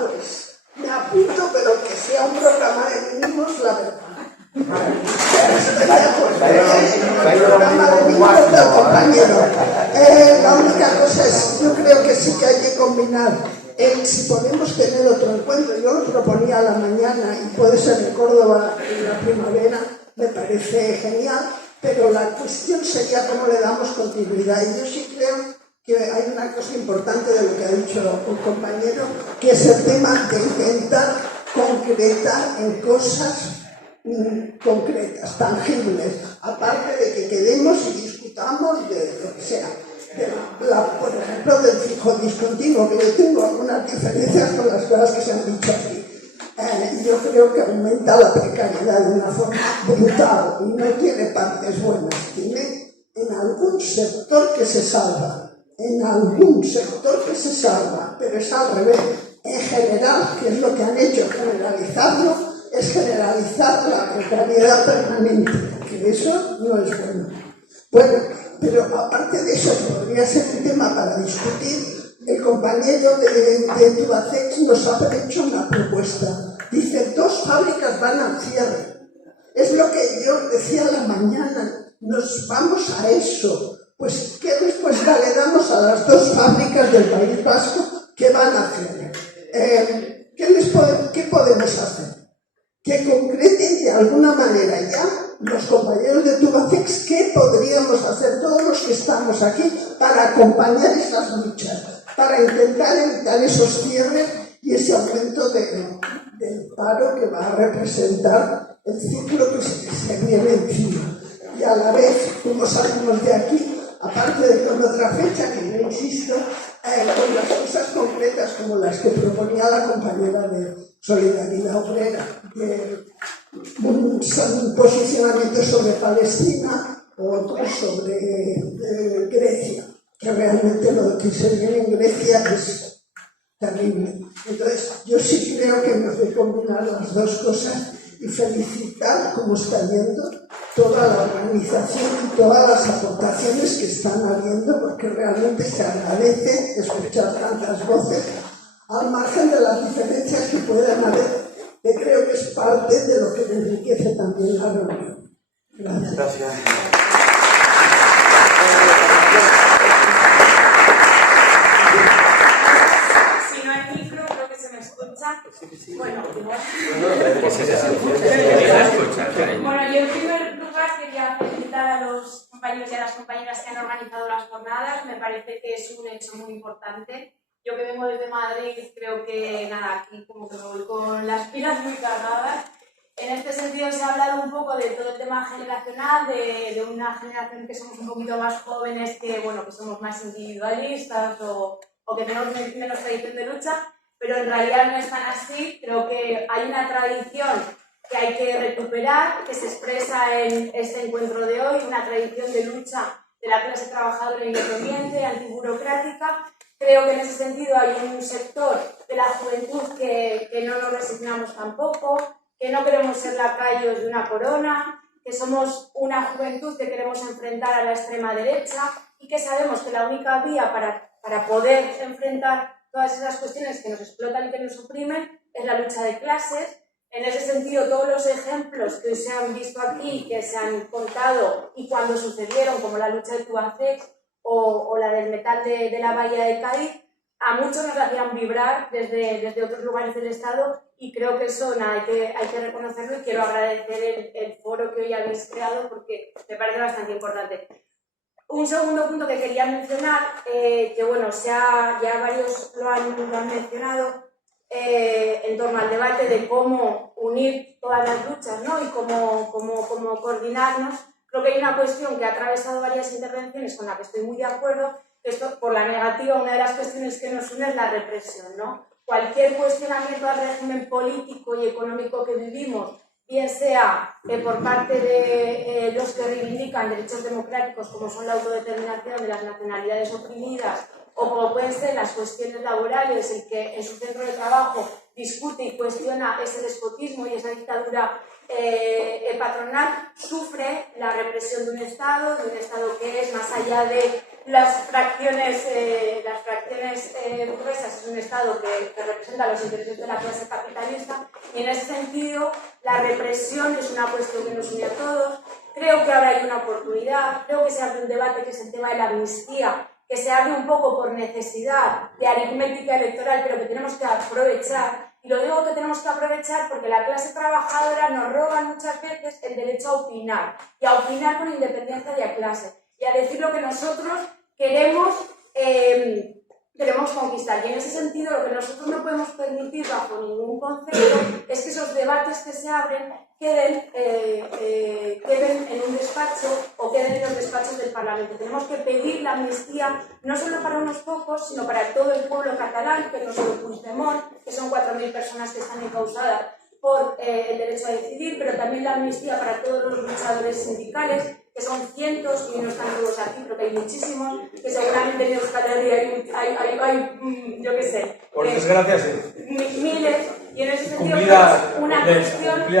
Pues me apunto, pero que sea un programa de mínimos, la verdad. El programa de mínimos del compañero. La única cosa es, yo creo que sí que hay que combinar si podemos tener otro encuentro. Yo lo proponía a la mañana y puede ser en Córdoba en la primavera, me parece genial, pero la cuestión sería cómo le damos continuidad. Y yo sí creo que hay una cosa importante de lo que ha dicho un compañero, que es el tema de intentar concretar en cosas concretas, tangibles, aparte de que quedemos y discutamos de lo que sea. Por ejemplo, del fijo discontinuo, que yo tengo algunas diferencias con las cosas que se han dicho aquí. Yo creo que aumenta la precariedad de una forma brutal y no tiene partes buenas. Tiene en algún sector que se salva. En algún sector que se salva, pero es al revés. En general, que es lo que han hecho, generalizarlo, es generalizar la precariedad permanente, que eso no es bueno. Bueno, pero aparte de eso, podría ser un tema para discutir. El compañero de Tubacex nos ha hecho una propuesta. Dice, 2 fábricas van al cierre. Es lo que yo decía a la mañana, nos vamos a eso. Pues, ¿qué respuesta le damos a las 2 fábricas del País Vasco que van a hacer? ¿Qué podemos hacer? Que concreten de alguna manera ya los compañeros de Tubacex qué podríamos hacer todos los que estamos aquí para acompañar esas luchas, para intentar evitar esos cierres y ese aumento del paro que va a representar el ciclo que se viene encima. Y a la vez, como salimos de aquí, aparte de con otra fecha, que yo insisto, con las cosas concretas como las que proponía la compañera de Solidaridad Obrera, de un posicionamiento sobre Palestina o otro sobre Grecia, que realmente lo que se viene en Grecia es terrible. Entonces, yo sí creo que hemos de combinar las dos cosas y felicitar, como está yendo, toda la organización y todas las aportaciones que están habiendo, porque realmente se agradece escuchar tantas voces, al margen de las diferencias que puedan haber, que creo que es parte de lo que enriquece también la reunión. Gracias. Gracias. Si no hay micro, creo que se me escucha. Bueno, bueno, yo en primer lugar quería felicitar a los compañeros y a las compañeras que han organizado las jornadas. Me parece que es un hecho muy importante. Yo que vengo desde Madrid, creo que nada, aquí como que me voy con las pilas muy cargadas. En este sentido se ha hablado un poco de todo el tema generacional, de una generación que somos un poquito más jóvenes, que bueno, que somos más individualistas o que tenemos menos tradición de lucha, pero en realidad no es tan así. Creo que hay una tradición que hay que recuperar, que se expresa en este encuentro de hoy, una tradición de lucha de la clase trabajadora independiente, antiburocrática. Creo que en ese sentido hay un sector de la juventud que no nos resignamos tampoco, que no queremos ser lacayos de una corona, que somos una juventud que queremos enfrentar a la extrema derecha y que sabemos que la única vía para poder enfrentar todas esas cuestiones que nos explotan y que nos oprimen es la lucha de clases. En ese sentido, todos los ejemplos que hoy se han visto aquí, que se han contado y cuando sucedieron, como la lucha de Tubacex o la del metal de la bahía de Cádiz, a muchos nos hacían vibrar desde otros lugares del Estado y creo que eso hay que reconocerlo y quiero agradecer el foro que hoy habéis creado porque me parece bastante importante. Un segundo punto que quería mencionar, que bueno, ya varios lo han mencionado, en torno al debate de cómo unir todas las luchas, ¿no? Y cómo coordinarnos. Creo que hay una cuestión que ha atravesado varias intervenciones con la que estoy muy de acuerdo. Esto, por la negativa, una de las cuestiones que nos une es la represión, ¿no? Cualquier cuestionamiento al régimen político y económico que vivimos, bien sea por parte de los que reivindican derechos democráticos como son la autodeterminación de las nacionalidades oprimidas o como pueden ser las cuestiones laborales, el que en su centro de trabajo discute y cuestiona ese despotismo y esa dictadura patronal, sufre la represión de un Estado que es más allá de las fracciones burguesas, es un Estado que representa los intereses de la clase capitalista y en ese sentido la represión es una cuestión que nos une a todos. Creo que ahora hay una oportunidad, creo que se abre un debate que es el tema de la amnistía, que se abre un poco por necesidad de aritmética electoral, pero que tenemos que aprovechar. Y lo digo que tenemos que aprovechar porque la clase trabajadora nos roba muchas veces el derecho a opinar, y a opinar con independencia de la clase, y a decir lo que nosotros queremos conquistar. Y en ese sentido lo que nosotros no podemos permitir bajo ningún concepto es que esos debates que se abren queden en un despacho o queden en los despachos del Parlamento. Tenemos que pedir la amnistía no solo para unos pocos, sino para todo el pueblo catalán, que no solo Puigdemont, que son 4.000 personas que están encausadas por el derecho a decidir, pero también la amnistía para todos los luchadores sindicales, que son cientos y no están todos aquí, pero que hay muchísimos, que seguramente en Euskal Herria hay yo qué sé, por desgracia sí, miles, y en ese sentido una cuestión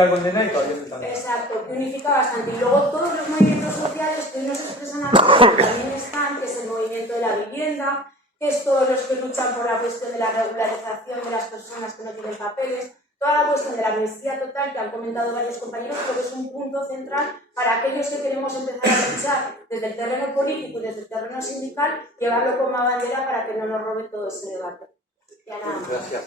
exacto, que unifica bastante. Y luego todos los movimientos sociales que hoy nos expresan aquí también están, que es el movimiento de la vivienda, que es todos los que luchan por la cuestión de la regularización de las personas que no tienen papeles, toda la cuestión de la amnistía total que han comentado varios compañeros, creo que es un punto central para aquellos que queremos empezar a luchar desde el terreno político y desde el terreno sindical, llevarlo como bandera para que no nos robe todo ese debate. Ya nada más. Gracias.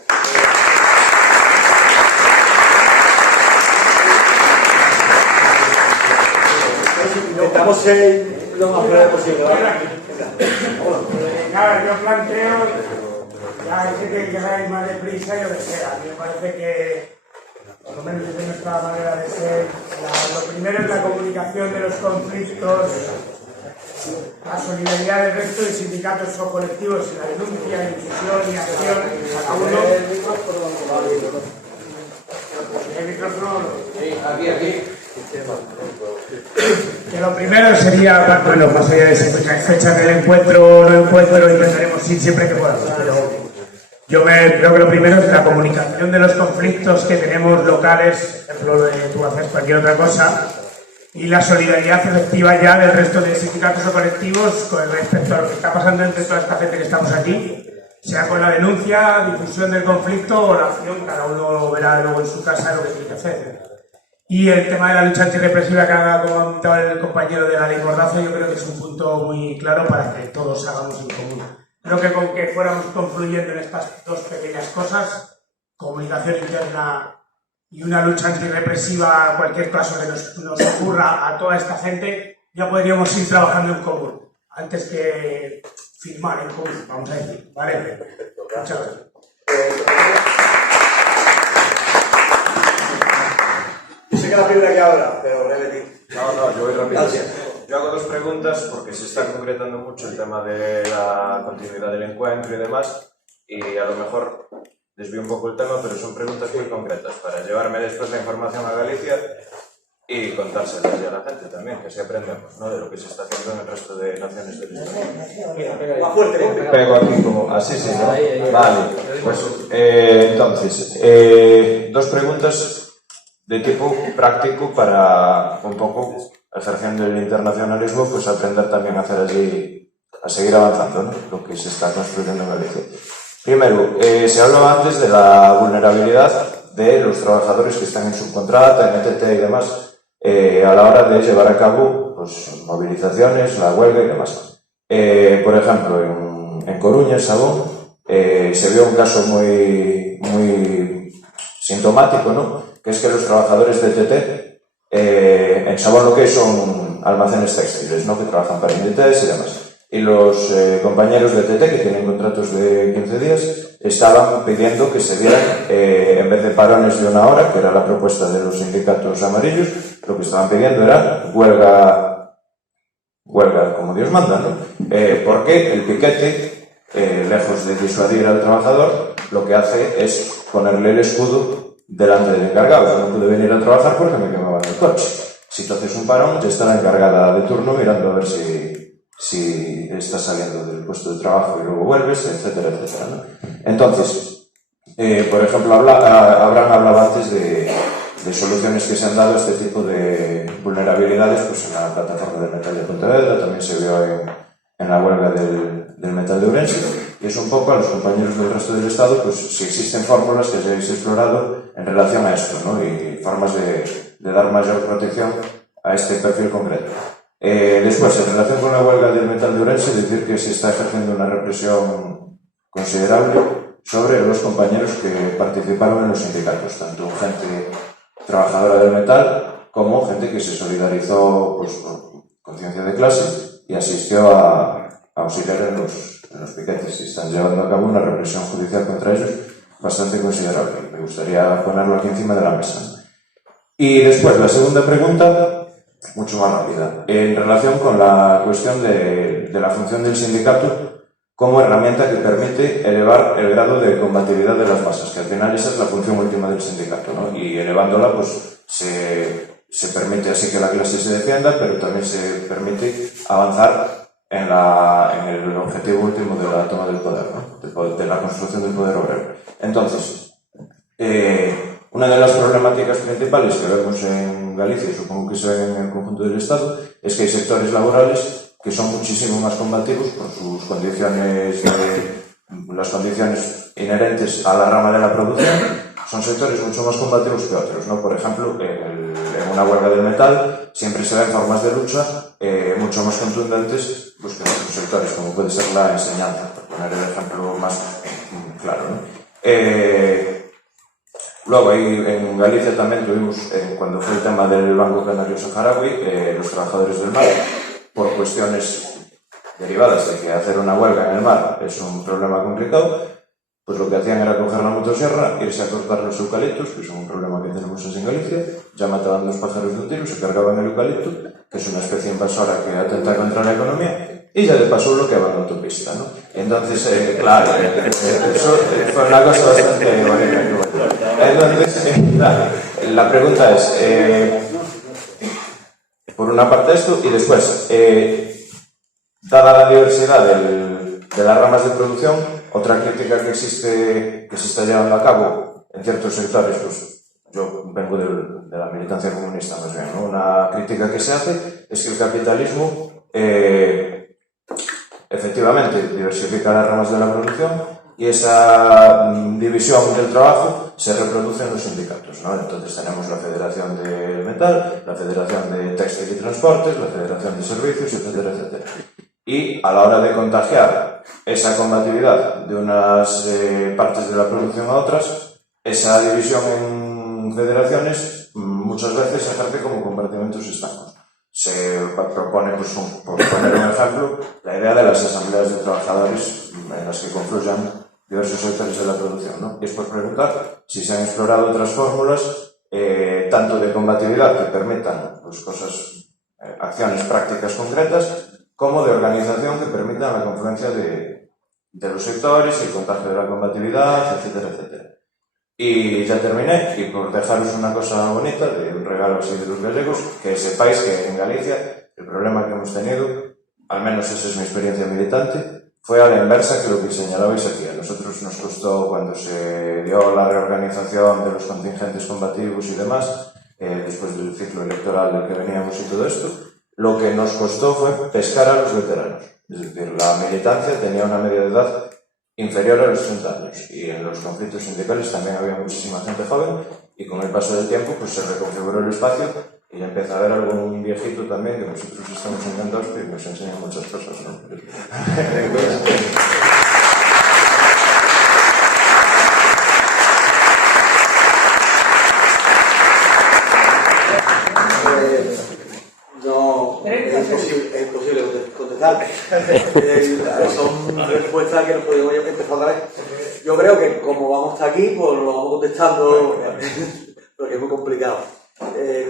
Intentamos ser lo más breve posible. Nada, yo planteo, ya hay que llegar más deprisa y lo que sea. A mí me parece que, por lo menos desde nuestra manera de ser, lo primero es la comunicación de los conflictos, la solidaridad del resto de sindicatos o colectivos y la denuncia, difusión y acción a cada uno. ¿El micrófono? Sí, aquí. Que lo primero sería, bueno, más allá de si fechas del encuentro o no encuentro, intentaremos ir siempre que podamos, pero Creo que lo primero es la comunicación de los conflictos que tenemos locales, por ejemplo, lo de tú haces cualquier otra cosa, y la solidaridad efectiva ya del resto de sindicatos o colectivos con respecto a lo que está pasando entre toda esta gente que estamos aquí, sea con la denuncia, difusión del conflicto o la acción, cada uno verá luego en su casa lo que tiene que hacer. Y el tema de la lucha antirrepresiva que ha comentado el compañero de la ley Mordaza, yo creo que es un punto muy claro para que todos hagamos en común. Creo que con que fuéramos confluyendo en estas dos pequeñas cosas, comunicación interna y una lucha antirrepresiva, cualquier caso que nos ocurra a toda esta gente, ya podríamos ir trabajando en común, antes que firmar en común, vamos a decir. ¿Vale? Muchas gracias. Yo sé que la primera que habla, pero repetí. No, yo voy rápido. Yo hago dos preguntas porque se está concretando mucho el tema de la continuidad del encuentro y demás, y a lo mejor desvío un poco el tema, pero son preguntas muy concretas para llevarme después la información a Galicia y contárselas ya a la gente también, que se aprendamos, ¿no?, de lo que se está haciendo en el resto de naciones del Estado. Más fuerte. Pego aquí como así, sí, ¿no? Vale, pues entonces, dos preguntas de tipo práctico para un poco, ejerciendo el internacionalismo, pues aprender también a hacer allí, a seguir avanzando, ¿no?, lo que se está construyendo en Galicia. Primero, se hablaba antes de la vulnerabilidad de los trabajadores que están en subcontrata, en ETT y demás, a la hora de llevar a cabo pues, movilizaciones, la huelga y demás. Por ejemplo, en Coruña, en Sabón, se vio un caso muy sintomático, ¿no?, que es que los trabajadores de ETT, en Sabón lo que son almacenes textiles, ¿no?, que trabajan para Inditex y demás. Y los compañeros de ETT, que tienen contratos de 15 días, estaban pidiendo que se dieran, en vez de parones de 1 hora, que era la propuesta de los sindicatos amarillos, lo que estaban pidiendo era huelga como Dios manda, ¿no? Porque el piquete, lejos de disuadir al trabajador, lo que hace es ponerle el escudo delante del encargado. Yo no pude venir a trabajar porque me quemaban el coche. Si tú haces un parón, ya está la encargada de turno mirando a ver si estás saliendo del puesto de trabajo y luego vuelves, etcétera, etcétera, ¿no? Entonces, por ejemplo, Abraham hablaba antes de soluciones que se han dado a este tipo de vulnerabilidades, pues en la plataforma del metal de Pontevedra, también se vio en la huelga del metal de Ourense, y es un poco a los compañeros del resto del Estado, pues si existen fórmulas que hayáis explorado en relación a esto, ¿no?, y formas de dar mayor protección a este perfil concreto. Después, en relación con la huelga del metal de Ourense, decir que se está ejerciendo una represión considerable sobre los compañeros que participaron en los sindicatos, tanto gente trabajadora del metal como gente que se solidarizó pues, por conciencia de clase y asistió a auxiliar en los piquetes, y están llevando a cabo una represión judicial contra ellos bastante considerable. Me gustaría ponerlo aquí encima de la mesa. Y después, la segunda pregunta, mucho más rápida, en relación con la cuestión de la función del sindicato como herramienta que permite elevar el grado de combatividad de las masas, que al final esa es la función última del sindicato, ¿no? Y elevándola, pues se permite así que la clase se defienda, pero también se permite avanzar en el objetivo último de la toma del poder, ¿no?, de la construcción del poder obrero. Entonces, una de las problemáticas principales que vemos en Galicia, y supongo que se ven en el conjunto del Estado, es que hay sectores laborales que son muchísimo más combativos por sus condiciones, las condiciones inherentes a la rama de la producción, son sectores mucho más combativos que otros, ¿no? Por ejemplo, en una huelga del metal siempre se ven formas de lucha mucho más contundentes pues, que en otros sectores, como puede ser la enseñanza, por poner el ejemplo más claro, ¿no? Luego, ahí en Galicia también tuvimos, cuando fue el tema del Banco Canario Saharaui, los trabajadores del mar, por cuestiones derivadas de que hacer una huelga en el mar es un problema complicado, pues lo que hacían era coger la motosierra, irse a cortar los eucaliptos, que es un problema que tenemos en Galicia, ya mataban 2 pájaros de un tiro, se cargaban el eucalipto, que es una especie invasora que atenta contra la economía, y ya de paso bloqueaban la autopista, ¿no? Entonces, claro, eso fue una cosa bastante bonita. Entonces, la pregunta es, por una parte esto, y después, dada la diversidad de las ramas de producción, Otra crítica que existe, que se está llevando a cabo en ciertos sectores, pues yo vengo de la militancia comunista más bien, ¿no? Una crítica que se hace es que el capitalismo efectivamente diversifica las ramas de la producción y esa división del trabajo se reproduce en los sindicatos, ¿no? Entonces tenemos la Federación de Metal, la Federación de Textil y Transportes, la Federación de Servicios, etcétera, etcétera. Y a la hora de contagiar esa combatividad de unas partes de la producción a otras, esa división en federaciones muchas veces se ejerce como compartimentos estancos. Se propone, pues, por poner un ejemplo, la idea de las asambleas de trabajadores en las que confluyan diversos sectores de la producción, ¿no? Y es por preguntar si se han explorado otras fórmulas, tanto de combatividad que permitan pues, acciones prácticas concretas, como de organización que permitan la confluencia de los sectores, el contagio de la combatividad, etcétera, etcétera. Y ya terminé, y por dejaros una cosa bonita, de un regalo así de los gallegos, que sepáis que en Galicia el problema que hemos tenido, al menos esa es mi experiencia militante, fue a la inversa que lo que señalabais aquí. A nosotros nos costó, cuando se dio la reorganización de los contingentes combativos y demás, después del ciclo electoral del que veníamos y todo esto, lo que nos costó fue pescar a los veteranos. Es decir, la militancia tenía una media de edad inferior a los 30 años y en los conflictos sindicales también había muchísima gente joven y con el paso del tiempo pues se reconfiguró el espacio y ya empieza a haber algún viejito también que nosotros estamos encantados que nos enseña muchas cosas, ¿no? No, es imposible contestar. Son respuestas que no podemos empezar otra vez. Yo creo que como vamos hasta aquí, pues lo vamos contestando, porque es muy complicado.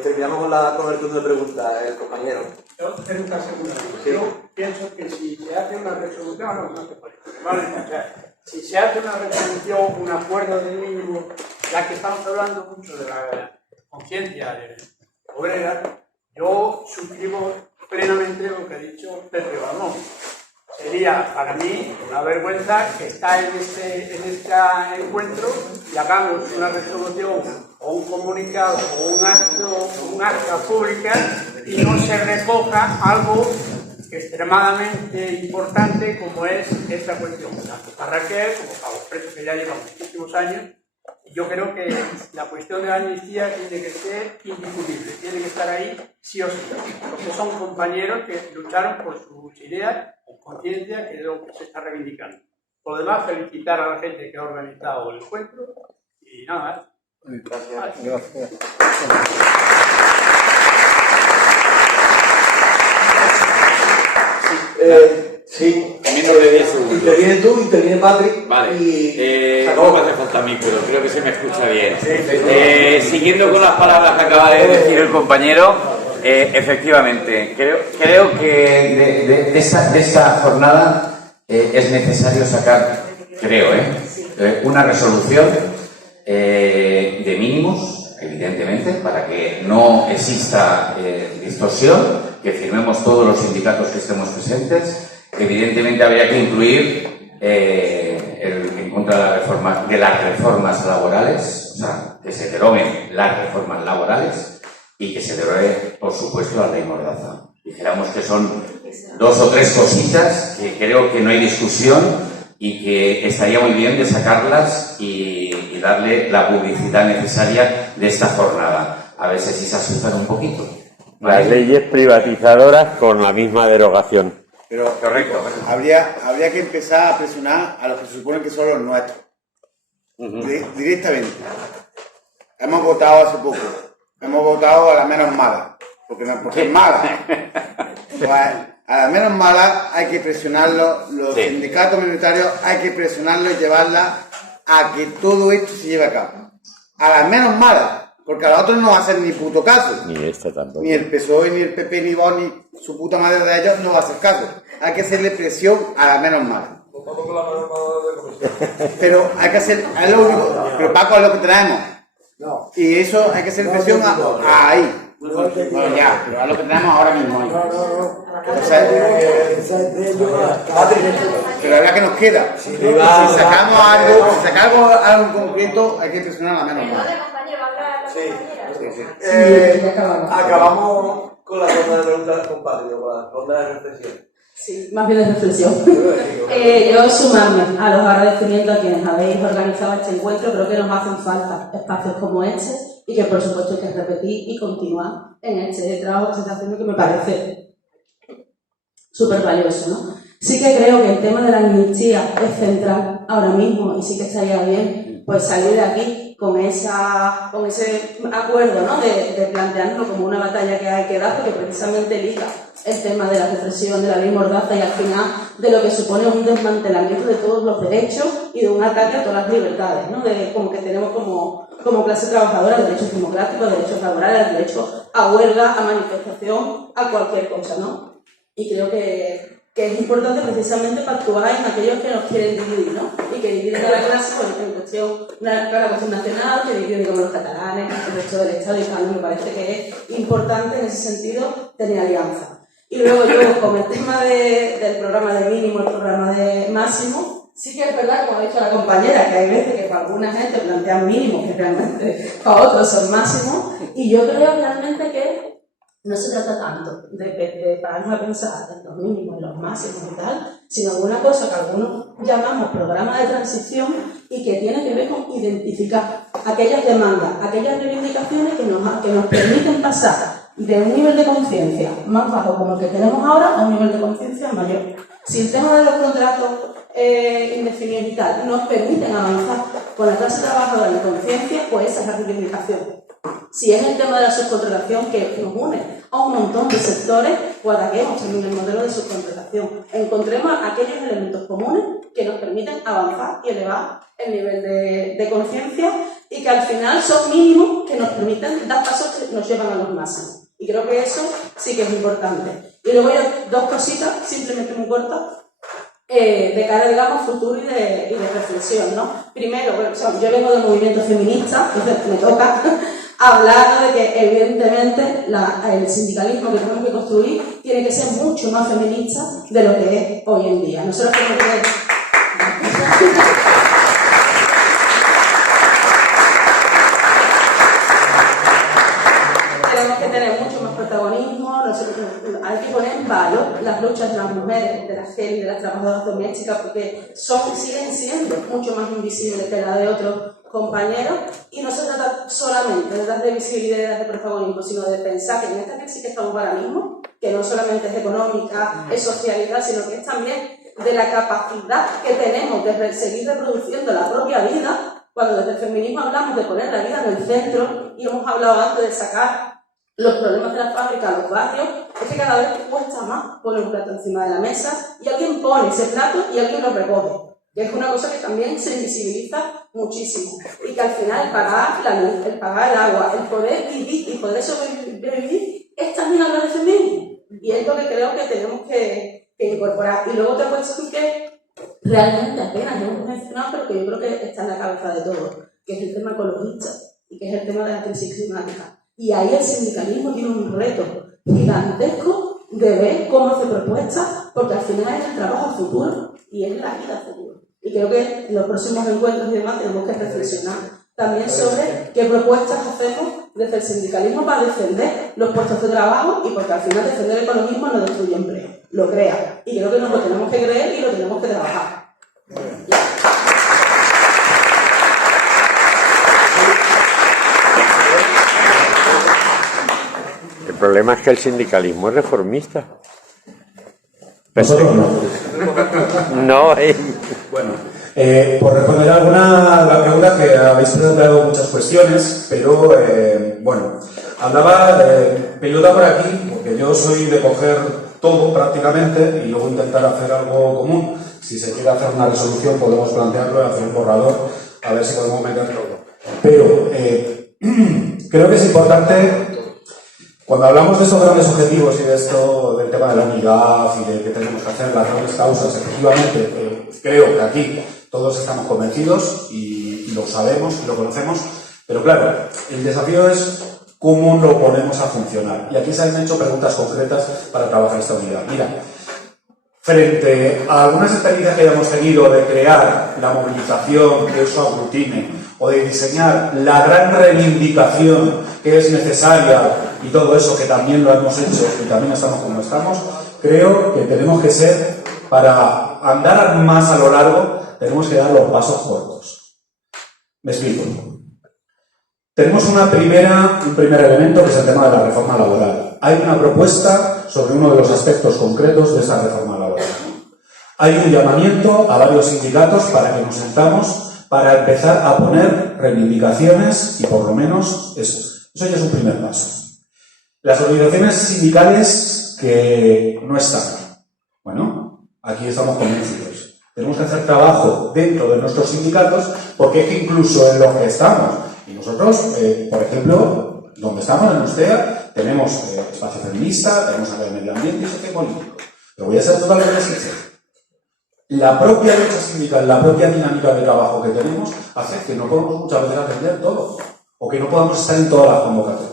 Terminamos con el turno de preguntas, el compañero. Yo tengo una segunda. Yo pienso que si se hace una resolución, no se puede. ¿Vale? O sea, si se hace una resolución, un acuerdo de mínimo, ya que estamos hablando mucho de la conciencia obrera, yo suscribo plenamente lo que ha dicho Pepe Balmón. Sería para mí una vergüenza que está en este encuentro y hagamos una resolución o un comunicado o un acta pública y no se recoja algo extremadamente importante como es esta cuestión, tanto para Raquel como para los presos que ya llevan muchísimos años. Yo creo que la cuestión de la amnistía tiene que ser indiscutible, tiene que estar ahí sí o sí, porque son compañeros que lucharon por sus ideas con conciencia, que es lo que se está reivindicando. Por lo demás, felicitar a la gente que ha organizado el encuentro y nada más. Gracias. Gracias. Sí. Menos de 10 segundos. Interviene tú, interviene Patrick. Vale. Y no me hace falta a mí, pero creo que se me escucha bien. Siguiendo con las palabras que acaba de decir el compañero, efectivamente, creo que de esta jornada es necesario sacar, una resolución de mínimos, evidentemente, para que no exista distorsión, que firmemos todos los sindicatos que estemos presentes. Evidentemente habría que incluir en contra de las reformas laborales, o sea, que se deroguen las reformas laborales y que se derogue, por supuesto, la ley Mordaza. Dijéramos que son 2 o 3 cositas que creo que no hay discusión y que estaría muy bien de sacarlas y darle la publicidad necesaria de esta jornada. A ver si se asustan un poquito. Las leyes privatizadoras con la misma derogación. Pero correcto. Habría que empezar a presionar a los que se supone que son los nuestros. Directamente. Hemos votado hace poco. Hemos votado a la menos mala. Porque es mala. Pues a la menos mala hay que presionarlos. Los sindicatos minoritarios hay que presionarlos y llevarlas a que todo esto se lleve a cabo. A las menos malas. Porque a los otros no va a hacer ni puto caso. Ni este tampoco. Ni el PSOE, ni el PP, ni Vox, ni su puta madre de ellos no va a hacer caso. Hay que hacerle presión a la menos mala. Pero hay que hacer, es lo único, pero Paco es lo que tenemos. Y eso hay que hacer presión a ahí. Bueno, ya, pero es lo que tenemos ahora mismo. Pero la verdad que nos queda. Si sacamos algo en concreto, hay que presionar a menos mal. Acabamos con la ronda de preguntas con Patrio, con la ronda de reflexión. Sí, más bien de reflexión. Yo sumarme a los agradecimientos a quienes habéis organizado este encuentro. Creo que nos hacen falta espacios como este y que por supuesto hay que repetir y continuar en este trabajo que se está haciendo, que me parece súper valioso, ¿no? Sí que creo que el tema de la amnistía es central ahora mismo y sí que estaría bien pues salir de aquí con ese acuerdo, ¿no? de plantearlo como una batalla que hay que dar, porque precisamente liga el tema de la represión, de la ley Mordaza y al final de lo que supone un desmantelamiento de todos los derechos y de un ataque a todas las libertades, ¿no? Como que tenemos como clase trabajadora derechos democráticos, derechos laborales, derecho a huelga, a manifestación, a cualquier cosa, ¿no? Y creo que es importante precisamente para actuar en aquellos que nos quieren dividir, ¿no? Y que dividen a la clase en cuestión nacional, que dividen como los catalanes, el resto del Estado y tal. Me parece que es importante en ese sentido tener alianza. Y luego yo, con el tema del programa de mínimo, el programa de máximo, sí que es verdad, como ha dicho la compañera, que hay veces que para alguna gente plantean mínimos que realmente para otros son máximos, y yo creo realmente que no se trata tanto de pararnos a pensar en los mínimos, en los máximos y tal, sino de una cosa que algunos llamamos programa de transición y que tiene que ver con identificar aquellas demandas, aquellas reivindicaciones que nos permiten pasar de un nivel de conciencia más bajo como el que tenemos ahora a un nivel de conciencia mayor. Si el tema de los contratos indefinidos y tal nos permiten avanzar con la clase trabajadora en conciencia, pues esa es la reivindicación. Si es el tema de la subcontratación que nos une a un montón de sectores, pues ataquemos también el modelo de subcontratación. Encontremos aquellos elementos comunes que nos permiten avanzar y elevar el nivel de conciencia y que al final son mínimos que nos permiten dar pasos que nos llevan a los máximos. Y creo que eso sí que es importante. Y luego dos cositas, simplemente muy cortas, de cara, digamos, futuro y de reflexión, ¿no? Primero, bueno, yo vengo del movimiento feminista, entonces me toca hablar de que, evidentemente, el sindicalismo que tenemos que construir tiene que ser mucho más feminista de lo que es hoy en día. Nosotros tenemos que tener mucho más protagonismo, hay que poner en valor las luchas de las mujeres, de las géneros, de las trabajadoras domésticas, porque siguen siendo mucho más invisibles que la de otros compañeros, y no se trata solamente de darle visibilidad y de darle protagonismo, sino de pensar que en esta crisis que estamos ahora mismo, que no solamente es económica, es socialidad, sino que es también de la capacidad que tenemos de seguir reproduciendo la propia vida, cuando desde el feminismo hablamos de poner la vida en el centro, y hemos hablado antes de sacar los problemas de la fábrica a los barrios, es que cada vez cuesta más poner un plato encima de la mesa y alguien pone ese plato y alguien lo recoge. Y es una cosa que también se invisibiliza muchísimo. Y que al final el pagar la luz, el pagar el agua, el poder vivir y poder sobrevivir es también hablar de feminismo. Y es lo que creo que tenemos que incorporar. Y luego otra cuestión que realmente apenas hemos mencionado, pero que yo creo que está en la cabeza de todos, que es el tema ecologista y que es el tema de la crisis climática. Y ahí el sindicalismo tiene un reto gigantesco de ver cómo hace propuestas, porque al final es el trabajo a futuro y es la vida a futuro. Y creo que en los próximos encuentros y demás tenemos que reflexionar también sobre qué propuestas hacemos desde el sindicalismo para defender los puestos de trabajo, y porque al final defender el ecologismo no destruye empleo, lo crea. Y creo que nos lo tenemos que creer y lo tenemos que trabajar. El problema es que el sindicalismo es reformista. Nosotros no. No, Bueno, por responder alguna de las preguntas que habéis preguntado muchas cuestiones, pero bueno, hablaba pelota por aquí, porque yo soy de coger todo prácticamente y luego intentar hacer algo común. Si se quiere hacer una resolución podemos plantearlo y hacer un borrador, a ver si podemos meter todo. Pero creo que es importante, cuando hablamos de estos grandes objetivos y de esto, del tema de la unidad y de que tenemos que hacer las grandes causas, efectivamente, creo que aquí todos estamos convencidos y lo sabemos y lo conocemos, pero claro, el desafío es ¿cómo lo ponemos a funcionar? Y aquí se han hecho preguntas concretas para trabajar esta unidad. Mira, frente a algunas experiencias que hayamos tenido de crear la movilización que eso aglutine o de diseñar la gran reivindicación que es necesaria y todo eso que también lo hemos hecho y también estamos como estamos, creo que tenemos que ser, para andar más a lo largo, tenemos que dar los pasos cortos. Me explico. Tenemos un primer elemento que es el tema de la reforma laboral. Hay una propuesta sobre uno de los aspectos concretos de esa reforma laboral. Hay un llamamiento a varios sindicatos para que nos sentamos para empezar a poner reivindicaciones y por lo menos eso. Eso ya es un primer paso. Las organizaciones sindicales que no están. Bueno, aquí estamos convencidos. Tenemos que hacer trabajo dentro de nuestros sindicatos porque es que incluso en los que estamos, y nosotros, por ejemplo, donde estamos en Ustea, tenemos espacio feminista, tenemos área de medio ambiente y socio político. Pero voy a ser totalmente sincero. La propia lucha sindical, la propia dinámica de trabajo que tenemos hace que no podamos muchas veces atender todo o que no podamos estar en todas las convocatorias.